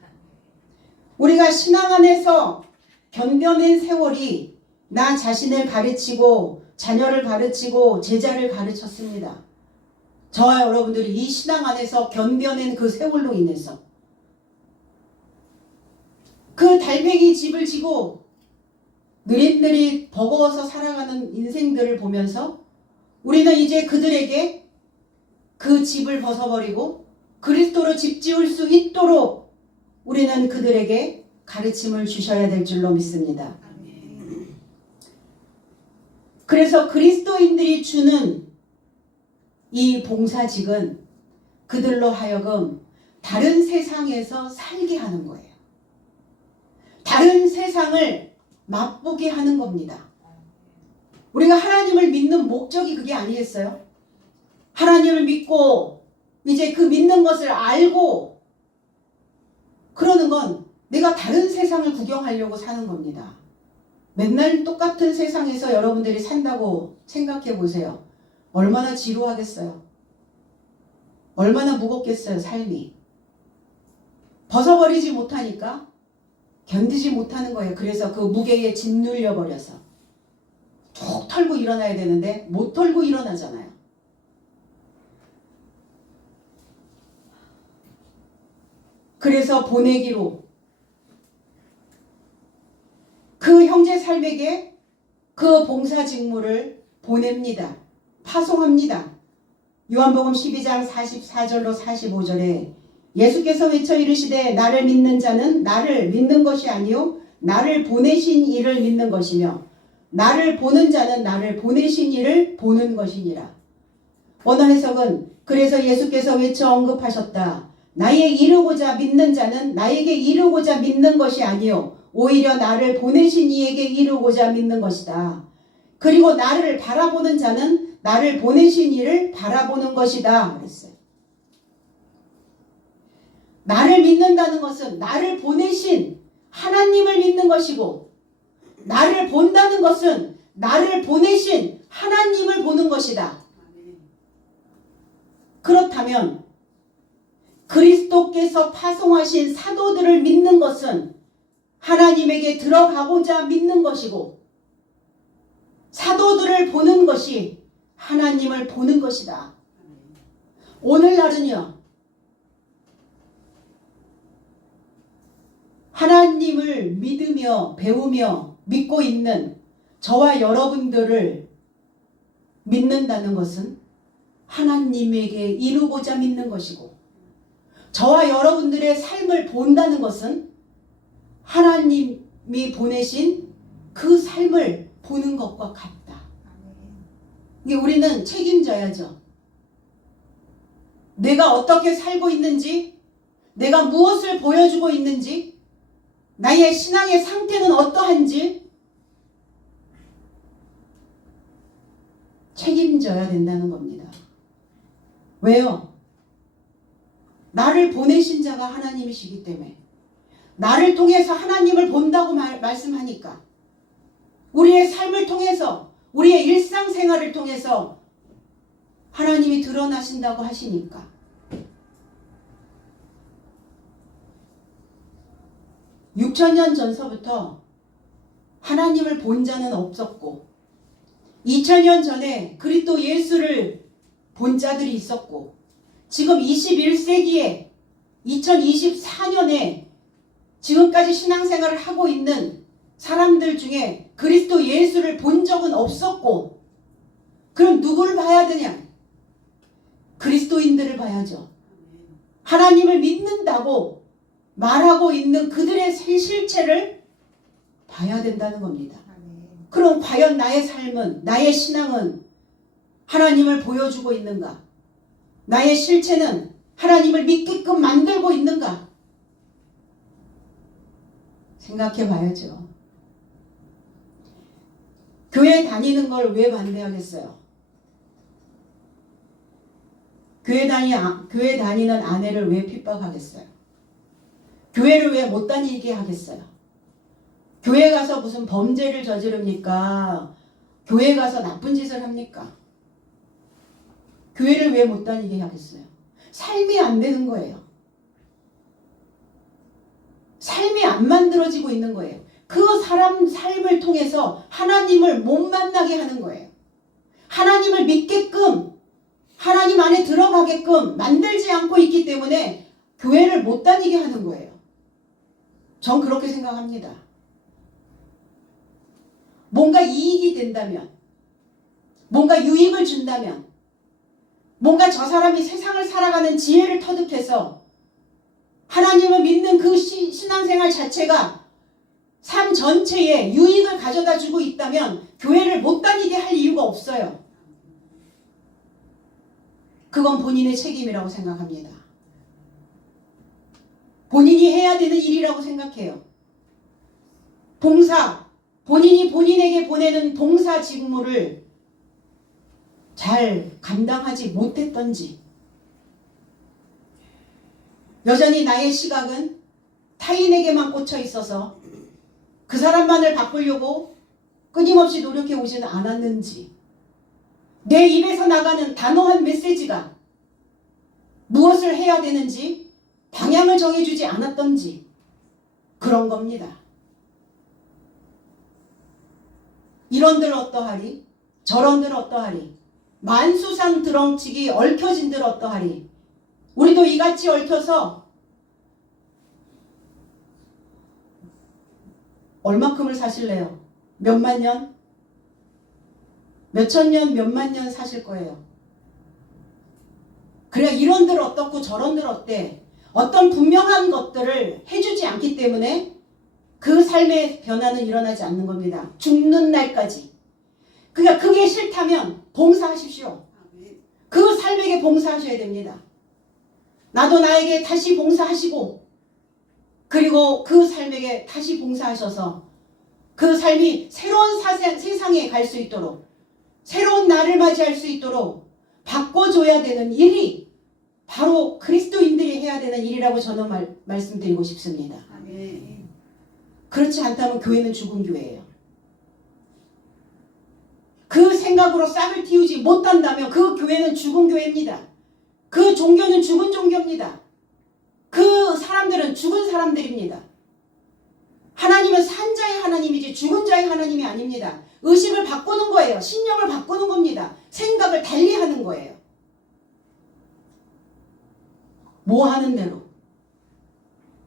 우리가 신앙 안에서 견뎌낸 세월이 나 자신을 가르치고 자녀를 가르치고 제자를 가르쳤습니다. 저와 여러분들이 이 신앙 안에서 견뎌낸 그 세월로 인해서 그 달팽이 집을 지고 느릿느릿 버거워서 살아가는 인생들을 보면서 우리는 이제 그들에게 그 집을 벗어버리고 그리스도로 집 지을 수 있도록 우리는 그들에게 가르침을 주셔야 될 줄로 믿습니다. 그래서 그리스도인들이 주는 이 봉사직은 그들로 하여금 다른 세상에서 살게 하는 거예요. 다른 세상을 맛보게 하는 겁니다. 우리가 하나님을 믿는 목적이 그게 아니겠어요? 하나님을 믿고 이제 그 믿는 것을 알고 그러는 건 내가 다른 세상을 구경하려고 사는 겁니다. 맨날 똑같은 세상에서 여러분들이 산다고 생각해 보세요. 얼마나 지루하겠어요. 얼마나 무겁겠어요, 삶이. 벗어버리지 못하니까 견디지 못하는 거예요. 그래서 그 무게에 짓눌려 버려서 툭 털고 일어나야 되는데 못 털고 일어나잖아요. 그래서 보내기로 그 형제 삶에게 그 봉사 직무를 보냅니다. 파송합니다. 요한복음 12장 44절로 45절에 예수께서 외쳐 이르시되 나를 믿는 자는 나를 믿는 것이 아니요 나를 보내신 이를 믿는 것이며 나를 보는 자는 나를 보내신 이를 보는 것이니라. 원어 해석은 그래서 예수께서 외쳐 언급하셨다. 나에 이르고자 믿는 자는 나에게 이르고자 믿는 것이 아니요 오히려 나를 보내신 이에게 이르고자 믿는 것이다. 그리고 나를 바라보는 자는 나를 보내신 이를 바라보는 것이다. 그랬어요. 나를 믿는다는 것은 나를 보내신 하나님을 믿는 것이고 나를 본다는 것은 나를 보내신 하나님을 보는 것이다. 그렇다면 그리스도께서 파송하신 사도들을 믿는 것은 하나님에게 들어가고자 믿는 것이고 사도들을 보는 것이 하나님을 보는 것이다. 오늘날은요. 하나님을 믿으며 배우며 믿고 있는 저와 여러분들을 믿는다는 것은 하나님에게 이루고자 믿는 것이고, 저와 여러분들의 삶을 본다는 것은 하나님이 보내신 그 삶을 보는 것과 같다. 이게 우리는 책임져야죠. 내가 어떻게 살고 있는지, 내가 무엇을 보여주고 있는지, 나의 신앙의 상태는 어떠한지 책임져야 된다는 겁니다. 왜요? 나를 보내신 자가 하나님이시기 때문에, 나를 통해서 하나님을 본다고 말씀하니까, 우리의 삶을 통해서, 우리의 일상생활을 통해서 하나님이 드러나신다고 하시니까. (6,000년) 전서부터 하나님을 본 자는 없었고, 2000년 전에 그리스도 예수를 본 자들이 있었고, 지금 21세기에 2024년에 지금까지 신앙생활을 하고 있는 사람들 중에 그리스도 예수를 본 적은 없었고, 그럼 누구를 봐야 되냐? 그리스도인들을 봐야죠. 하나님을 믿는다고 말하고 있는 그들의 실체를 봐야 된다는 겁니다. 그럼 과연 나의 삶은, 나의 신앙은 하나님을 보여주고 있는가? 나의 실체는 하나님을 믿게끔 만들고 있는가? 생각해 봐야죠. 교회 다니는 걸 왜 반대하겠어요? 교회 다니는 아내를 왜 핍박하겠어요? 교회를 왜 못 다니게 하겠어요? 교회 가서 무슨 범죄를 저지릅니까? 교회 가서 나쁜 짓을 합니까? 교회를 왜 못 다니게 하겠어요? 삶이 안 되는 거예요. 삶이 안 만들어지고 있는 거예요. 그 사람 삶을 통해서 하나님을 못 만나게 하는 거예요. 하나님을 믿게끔, 하나님 안에 들어가게끔 만들지 않고 있기 때문에 교회를 못 다니게 하는 거예요. 전 그렇게 생각합니다. 뭔가 이익이 된다면, 뭔가 유익을 준다면, 뭔가 저 사람이 세상을 살아가는 지혜를 터득해서 하나님을 믿는 그 신앙생활 자체가 삶 전체에 유익을 가져다 주고 있다면 교회를 못 다니게 할 이유가 없어요. 그건 본인의 책임이라고 생각합니다. 본인이 해야 되는 일이라고 생각해요. 봉사, 본인이 본인에게 보내는 봉사 직무를 잘 감당하지 못했던지, 여전히 나의 시각은 타인에게만 꽂혀 있어서 그 사람만을 바꾸려고 끊임없이 노력해 오지는 않았는지, 내 입에서 나가는 단호한 메시지가 무엇을 해야 되는지 방향을 정해주지 않았던지, 그런 겁니다. 이런들 어떠하리? 저런들 어떠하리? 만수산 드렁치기 얽혀진들 어떠하리? 우리도 이같이 얽혀서 얼마큼을 사실래요? 몇만 년? 몇천 년, 몇만 년 사실 거예요. 그래, 이런들 어떻고 저런들 어때? 어떤 분명한 것들을 해주지 않기 때문에 그 삶의 변화는 일어나지 않는 겁니다. 죽는 날까지. 그러니까 그게 싫다면 봉사하십시오. 그 삶에게 봉사하셔야 됩니다. 나도 나에게 다시 봉사하시고, 그리고 그 삶에게 다시 봉사하셔서 그 삶이 새로운 세상에 갈 수 있도록, 새로운 날을 맞이할 수 있도록 바꿔줘야 되는 일이 바로 그리스도인들이 해야 되는 일이라고 저는 말씀드리고 싶습니다. 아멘. 그렇지 않다면 교회는 죽은 교회예요. 그 생각으로 싹을 틔우지 못한다면 그 교회는 죽은 교회입니다. 그 종교는 죽은 종교입니다. 그 사람들은 죽은 사람들입니다. 하나님은 산 자의 하나님이지 죽은 자의 하나님이 아닙니다. 의식을 바꾸는 거예요. 신령을 바꾸는 겁니다. 생각을 달리하는 거예요. 뭐 하는 대로?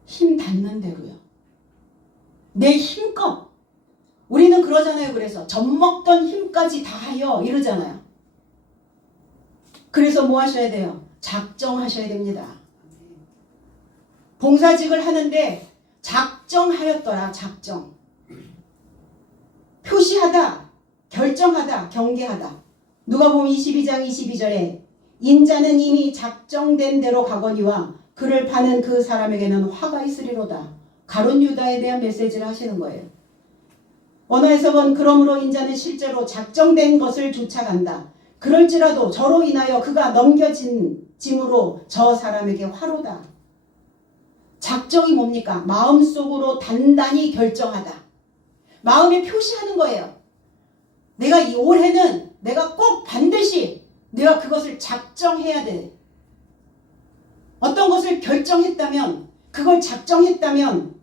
힘 닿는 대로요. 내 힘껏 우리는 그러잖아요. 그래서 젖먹던 힘까지 다하여 이러잖아요. 그래서 뭐 하셔야 돼요? 작정하셔야 됩니다. 봉사직을 하는데 작정하였더라. 작정. 표시하다, 결정하다, 경계하다. 누가복음 22장 22절에 인자는 이미 작정된 대로 가거니와 그를 파는 그 사람에게는 화가 있으리로다. 가룟 유다에 대한 메시지를 하시는 거예요. 언어 해석은 그러므로 인자는 실제로 작정된 것을 쫓아간다. 그럴지라도 저로 인하여 그가 넘겨진 짐으로 저 사람에게 화로다. 작정이 뭡니까? 마음속으로 단단히 결정하다. 마음에 표시하는 거예요. 내가 이 올해는 내가 꼭 반드시 내가 그것을 작정해야 돼. 어떤 것을 결정했다면, 그걸 작정했다면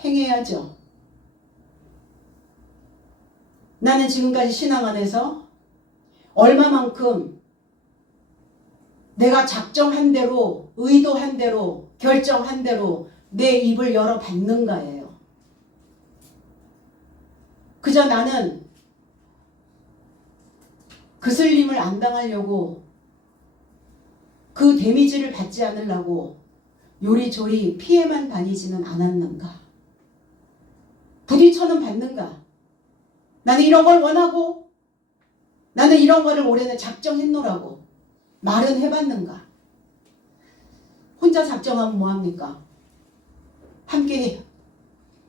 행해야죠. 나는 지금까지 신앙 안에서 얼마만큼 내가 작정한 대로, 의도한 대로, 결정한 대로 내 입을 열어받는가예요. 그저 나는 그슬림을 안 당하려고, 그 데미지를 받지 않으려고 요리조리 피해만 다니지는 않았는가? 부딪혀는 받는가? 나는 이런 걸 원하고, 나는 이런 거를 올해는 작정했노라고 말은 해봤는가? 혼자 작정하면 뭐합니까? 함께 해요.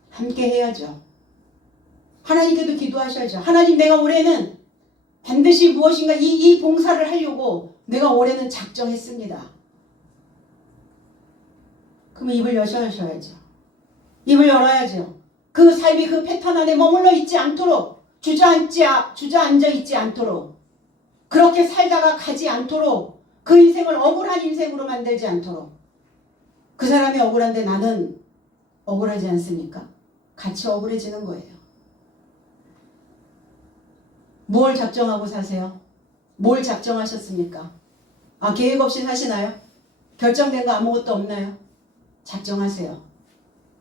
함께 해야죠. 하나님께도 기도하셔야죠. 하나님, 내가 올해는 반드시 무엇인가 이 봉사를 하려고 내가 올해는 작정했습니다. 그러면 입을 여셔야죠. 입을 열어야죠. 그 삶이 그 패턴 안에 머물러 있지 않도록, 주저앉아 있지 않도록, 그렇게 살다가 가지 않도록, 그 인생을 억울한 인생으로 만들지 않도록. 그 사람이 억울한데 나는 억울하지 않습니까? 같이 억울해지는 거예요. 뭘 작정하고 사세요? 뭘 작정하셨습니까? 계획 없이 사시나요? 결정된 거 아무것도 없나요? 작정하세요.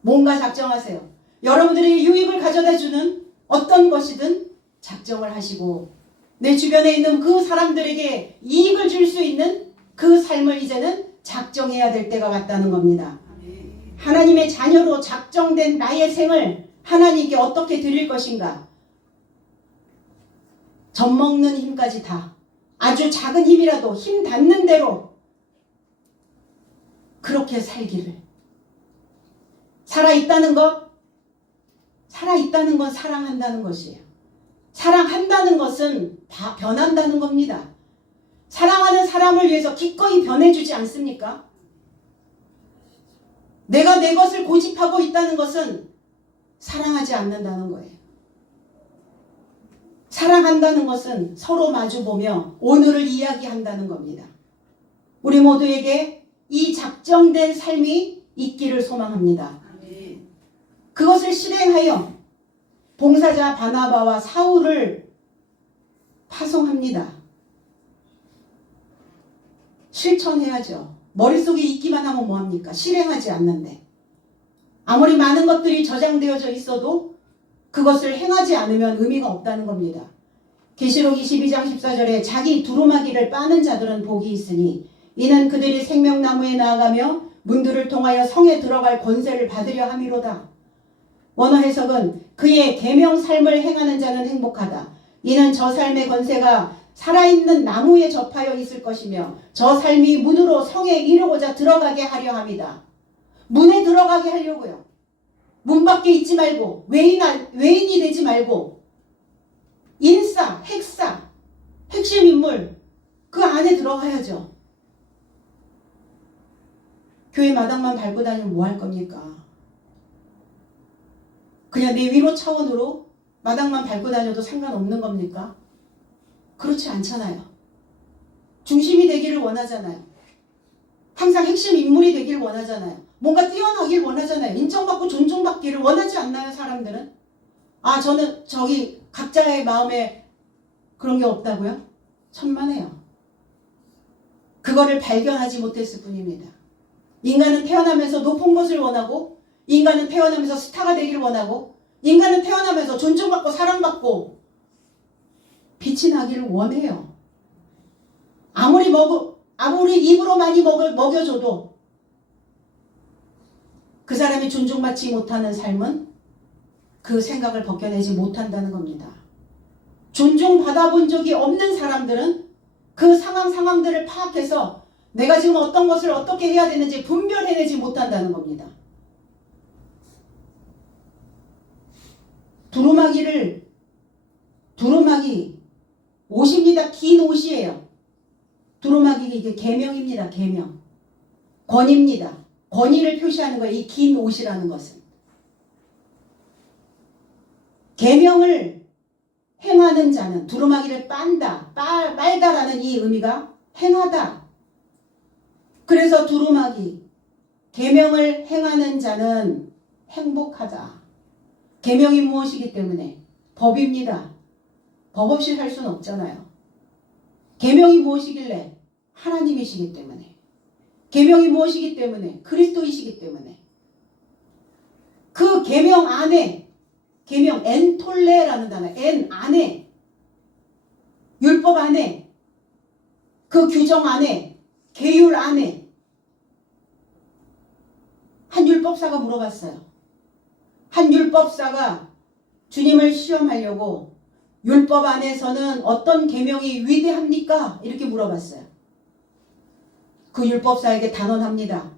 뭔가 작정하세요. 여러분들이 유익을 가져다 주는 어떤 것이든 작정을 하시고, 내 주변에 있는 그 사람들에게 이익을 줄 수 있는 그 삶을 이제는 작정해야 될 때가 왔다는 겁니다. 하나님의 자녀로 작정된 나의 생을 하나님께 어떻게 드릴 것인가? 젖먹는 힘까지 다, 아주 작은 힘이라도 힘 닿는 대로 그렇게 살기를. 살아있다는 것, 살아있다는 건 사랑한다는 것이에요. 사랑한다는 것은 다 변한다는 겁니다. 사랑하는 사람을 위해서 기꺼이 변해주지 않습니까? 내가 내 것을 고집하고 있다는 것은 사랑하지 않는다는 거예요. 사랑한다는 것은 서로 마주보며 오늘을 이야기한다는 겁니다. 우리 모두에게 이 작정된 삶이 있기를 소망합니다. 그것을 실행하여 봉사자 바나바와 사울을 파송합니다. 실천해야죠. 머릿속에 있기만 하면 뭐합니까? 실행하지 않는데. 아무리 많은 것들이 저장되어져 있어도 그것을 행하지 않으면 의미가 없다는 겁니다. 계시록 22장 14절에 자기 두루마기를 빠는 자들은 복이 있으니 이는 그들이 생명나무에 나아가며 문들을 통하여 성에 들어갈 권세를 받으려 함이로다. 원어 해석은 그의 계명 삶을 행하는 자는 행복하다. 이는 저 삶의 권세가 살아있는 나무에 접하여 있을 것이며 저 삶이 문으로 성에 이르고자 들어가게 하려 함이다. 문에 들어가게 하려고요. 문 밖에 있지 말고 외인이 되지 말고 인싸, 핵사, 핵심 인물 그 안에 들어가야죠. 교회 마당만 밟고 다니면 뭐 할 겁니까? 그냥 내 위로 차원으로 마당만 밟고 다녀도 상관없는 겁니까? 그렇지 않잖아요. 중심이 되기를 원하잖아요. 항상 핵심 인물이 되길 원하잖아요. 뭔가 뛰어나길 원하잖아요. 인정받고 존중받기를 원하지 않나요, 사람들은? 저는 저기 각자의 마음에 그런 게 없다고요? 천만에요. 그거를 발견하지 못했을 뿐입니다. 인간은 태어나면서 높은 것을 원하고, 인간은 태어나면서 스타가 되기를 원하고, 인간은 태어나면서 존중받고 사랑받고 빛이 나기를 원해요. 아무리 입으로 많이 먹여줘도 그 사람이 존중받지 못하는 삶은 그 생각을 벗겨내지 못한다는 겁니다. 존중받아본 적이 없는 사람들은 그 상황들을 파악해서 내가 지금 어떤 것을 어떻게 해야 되는지 분별해내지 못한다는 겁니다. 두루마기 옷입니다. 긴 옷이에요. 두루마기 이게 계명입니다. 계명. 권위입니다. 권위를 표시하는 거예요. 이 긴 옷이라는 것은. 계명을 행하는 자는 두루마기를 빨다라는 이 의미가 행하다. 그래서 두루마기 계명을 행하는 자는 행복하다. 계명이 무엇이기 때문에? 법입니다. 법 없이 살 수는 없잖아요. 계명이 무엇이길래? 하나님이시기 때문에. 계명이 무엇이기 때문에? 그리스도이시기 때문에. 그 계명 안에, 계명 엔톨레라는 단어, 엔 안에, 율법 안에, 그 규정 안에, 계율 안에 한 율법사가 물어봤어요. 한 율법사가 주님을 시험하려고 율법 안에서는 어떤 계명이 위대합니까? 이렇게 물어봤어요. 그 율법사에게 단언합니다.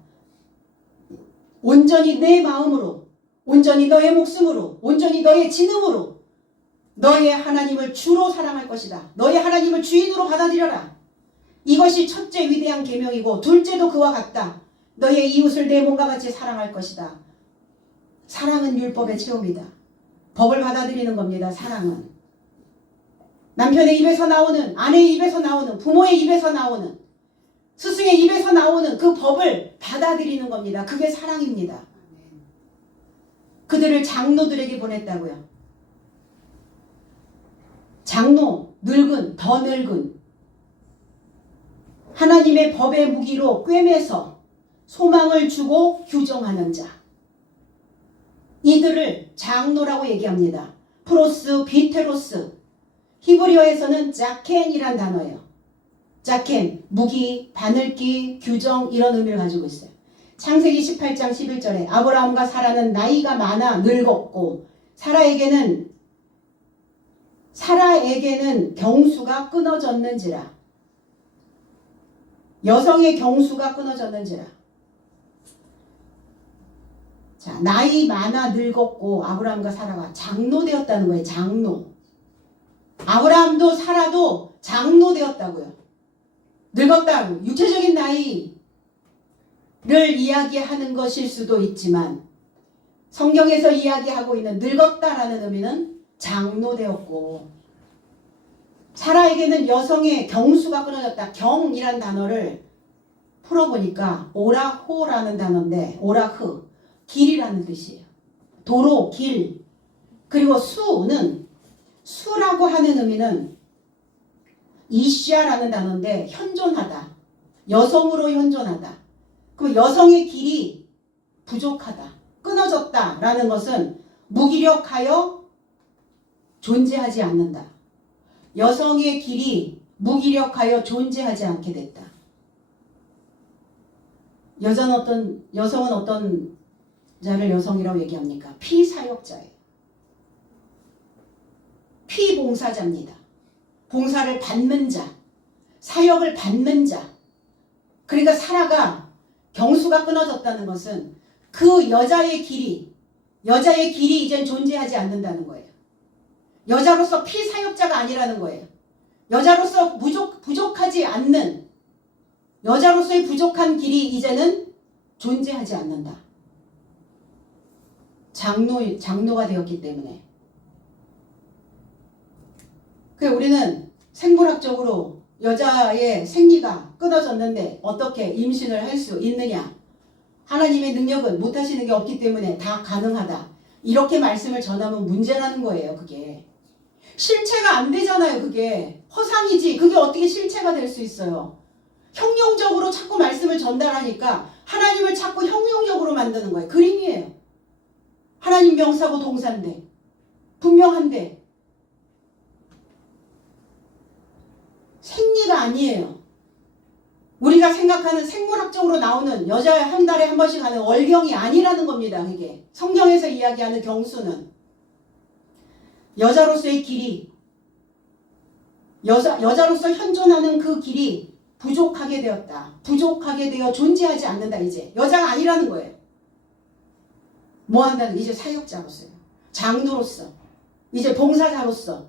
온전히 내 마음으로, 온전히 너의 목숨으로, 온전히 너의 지능으로 너의 하나님을 주로 사랑할 것이다. 너의 하나님을 주인으로 받아들여라. 이것이 첫째 위대한 계명이고 둘째도 그와 같다. 너의 이웃을 내 몸과 같이 사랑할 것이다. 사랑은 율법의 체험이다. 법을 받아들이는 겁니다. 사랑은. 남편의 입에서 나오는, 아내의 입에서 나오는, 부모의 입에서 나오는, 스승의 입에서 나오는 그 법을 받아들이는 겁니다. 그게 사랑입니다. 그들을 장로들에게 보냈다고요. 장로, 늙은, 더 늙은, 하나님의 법의 무기로 꿰매서 소망을 주고 규정하는 자. 이들을 장로라고 얘기합니다. 프로스, 비테로스. 히브리어에서는 자켄이란 단어예요. 자켄, 무기, 바늘기, 규정 이런 의미를 가지고 있어요. 창세기 18장 11절에 아브라함과 사라는 나이가 많아 늙었고 사라에게는 경수가 끊어졌는지라. 여성의 경수가 끊어졌는지라. 자, 나이 많아 늙었고 아브라함과 사라가 장로 되었다는 거예요. 장로. 아브라함도 사라도 장로 되었다고요. 늙었다고. 육체적인 나이를 이야기하는 것일 수도 있지만 성경에서 이야기하고 있는 늙었다라는 의미는 장로 되었고 사라에게는 여성의 경수가 끊어졌다. 경이란 단어를 풀어보니까 오라호라는 단어인데 오라흐, 길이라는 뜻이에요. 도로, 길. 그리고 수라고 하는 의미는 이시아라는 단어인데 현존하다. 여성으로 현존하다. 그 여성의 길이 부족하다. 끊어졌다라는 것은 무기력하여 존재하지 않는다. 여성의 길이 무기력하여 존재하지 않게 됐다. 여성은 어떤 자를 여성이라고 얘기합니까? 피사역자예요. 피봉사자입니다. 봉사를 받는 자, 사역을 받는 자. 그러니까 사라가 경수가 끊어졌다는 것은 그 여자의 길이 이젠 존재하지 않는다는 거예요. 여자로서 피사역자가 아니라는 거예요. 여자로서 부족하지 않는, 여자로서의 부족한 길이 이제는 존재하지 않는다. 장로가 되었기 때문에. 우리는 생물학적으로 여자의 생리가 끊어졌는데 어떻게 임신을 할 수 있느냐. 하나님의 능력은 못하시는 게 없기 때문에 다 가능하다. 이렇게 말씀을 전하면 문제라는 거예요. 그게. 실체가 안 되잖아요. 그게. 허상이지. 그게 어떻게 실체가 될 수 있어요. 형용적으로 자꾸 말씀을 전달하니까 하나님을 자꾸 형용적으로 만드는 거예요. 그림이에요. 하나님 명사고 동사인데 분명한데 생리가 아니에요. 우리가 생각하는 생물학적으로 나오는 여자 한 달에 한 번씩 하는 월경이 아니라는 겁니다. 이게 성경에서 이야기하는 경수는 여자로서의 길이, 여자로서 현존하는 그 길이 부족하게 되었다. 부족하게 되어 존재하지 않는다. 이제 여자가 아니라는 거예요. 뭐 한다는, 이제 사역자로서요. 장로로서, 이제 봉사자로서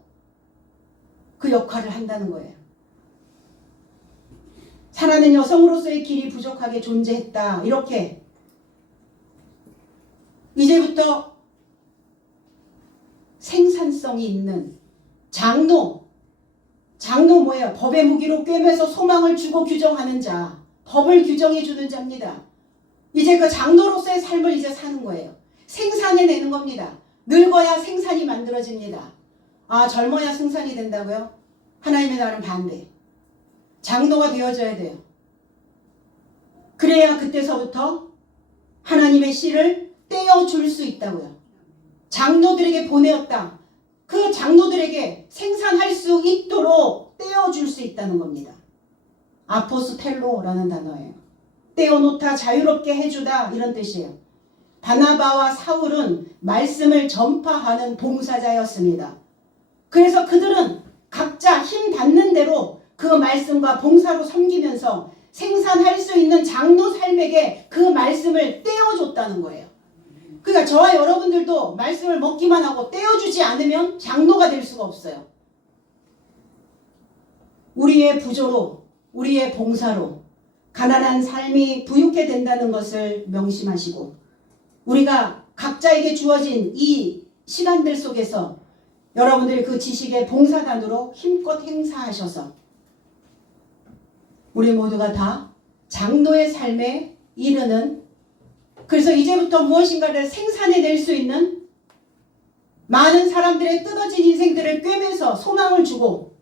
그 역할을 한다는 거예요. 사랑하는 여성으로서의 길이 부족하게 존재했다. 이렇게 이제부터 생산성이 있는 장로 뭐예요? 법의 무기로 꿰매서 소망을 주고 규정하는 자, 법을 규정해 주는 자입니다. 이제 그 장로로서의 삶을 이제 사는 거예요. 생산해내는 겁니다. 늙어야 생산이 만들어집니다. 아, 젊어야 생산이 된다고요? 하나님의 나라는 반대. 장로가 되어져야 돼요. 그래야 그때서부터 하나님의 씨를 떼어줄 수 있다고요. 장로들에게 보내었다. 그 장로들에게 생산할 수 있도록 떼어줄 수 있다는 겁니다. 아포스텔로라는 단어예요. 떼어놓다, 자유롭게 해주다, 이런 뜻이에요. 바나바와 사울은 말씀을 전파하는 봉사자였습니다. 그래서 그들은 각자 힘 닿는 대로 그 말씀과 봉사로 섬기면서 생산할 수 있는 장로 삶에게 그 말씀을 떼어줬다는 거예요. 그러니까 저와 여러분들도 말씀을 먹기만 하고 떼어주지 않으면 장로가 될 수가 없어요. 우리의 부조로, 우리의 봉사로 가난한 삶이 부유케 된다는 것을 명심하시고, 우리가 각자에게 주어진 이 시간들 속에서 여러분들이 그 지식의 봉사단으로 힘껏 행사하셔서 우리 모두가 다 장로의 삶에 이르는, 그래서 이제부터 무엇인가를 생산해낼 수 있는, 많은 사람들의 뜯어진 인생들을 꿰매서 소망을 주고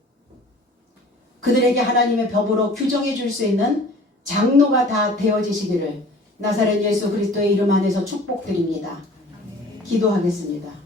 그들에게 하나님의 법으로 규정해 줄 수 있는 장로가 다 되어지시기를 나사렛 예수 그리스도의 이름 안에서 축복드립니다. 기도하겠습니다.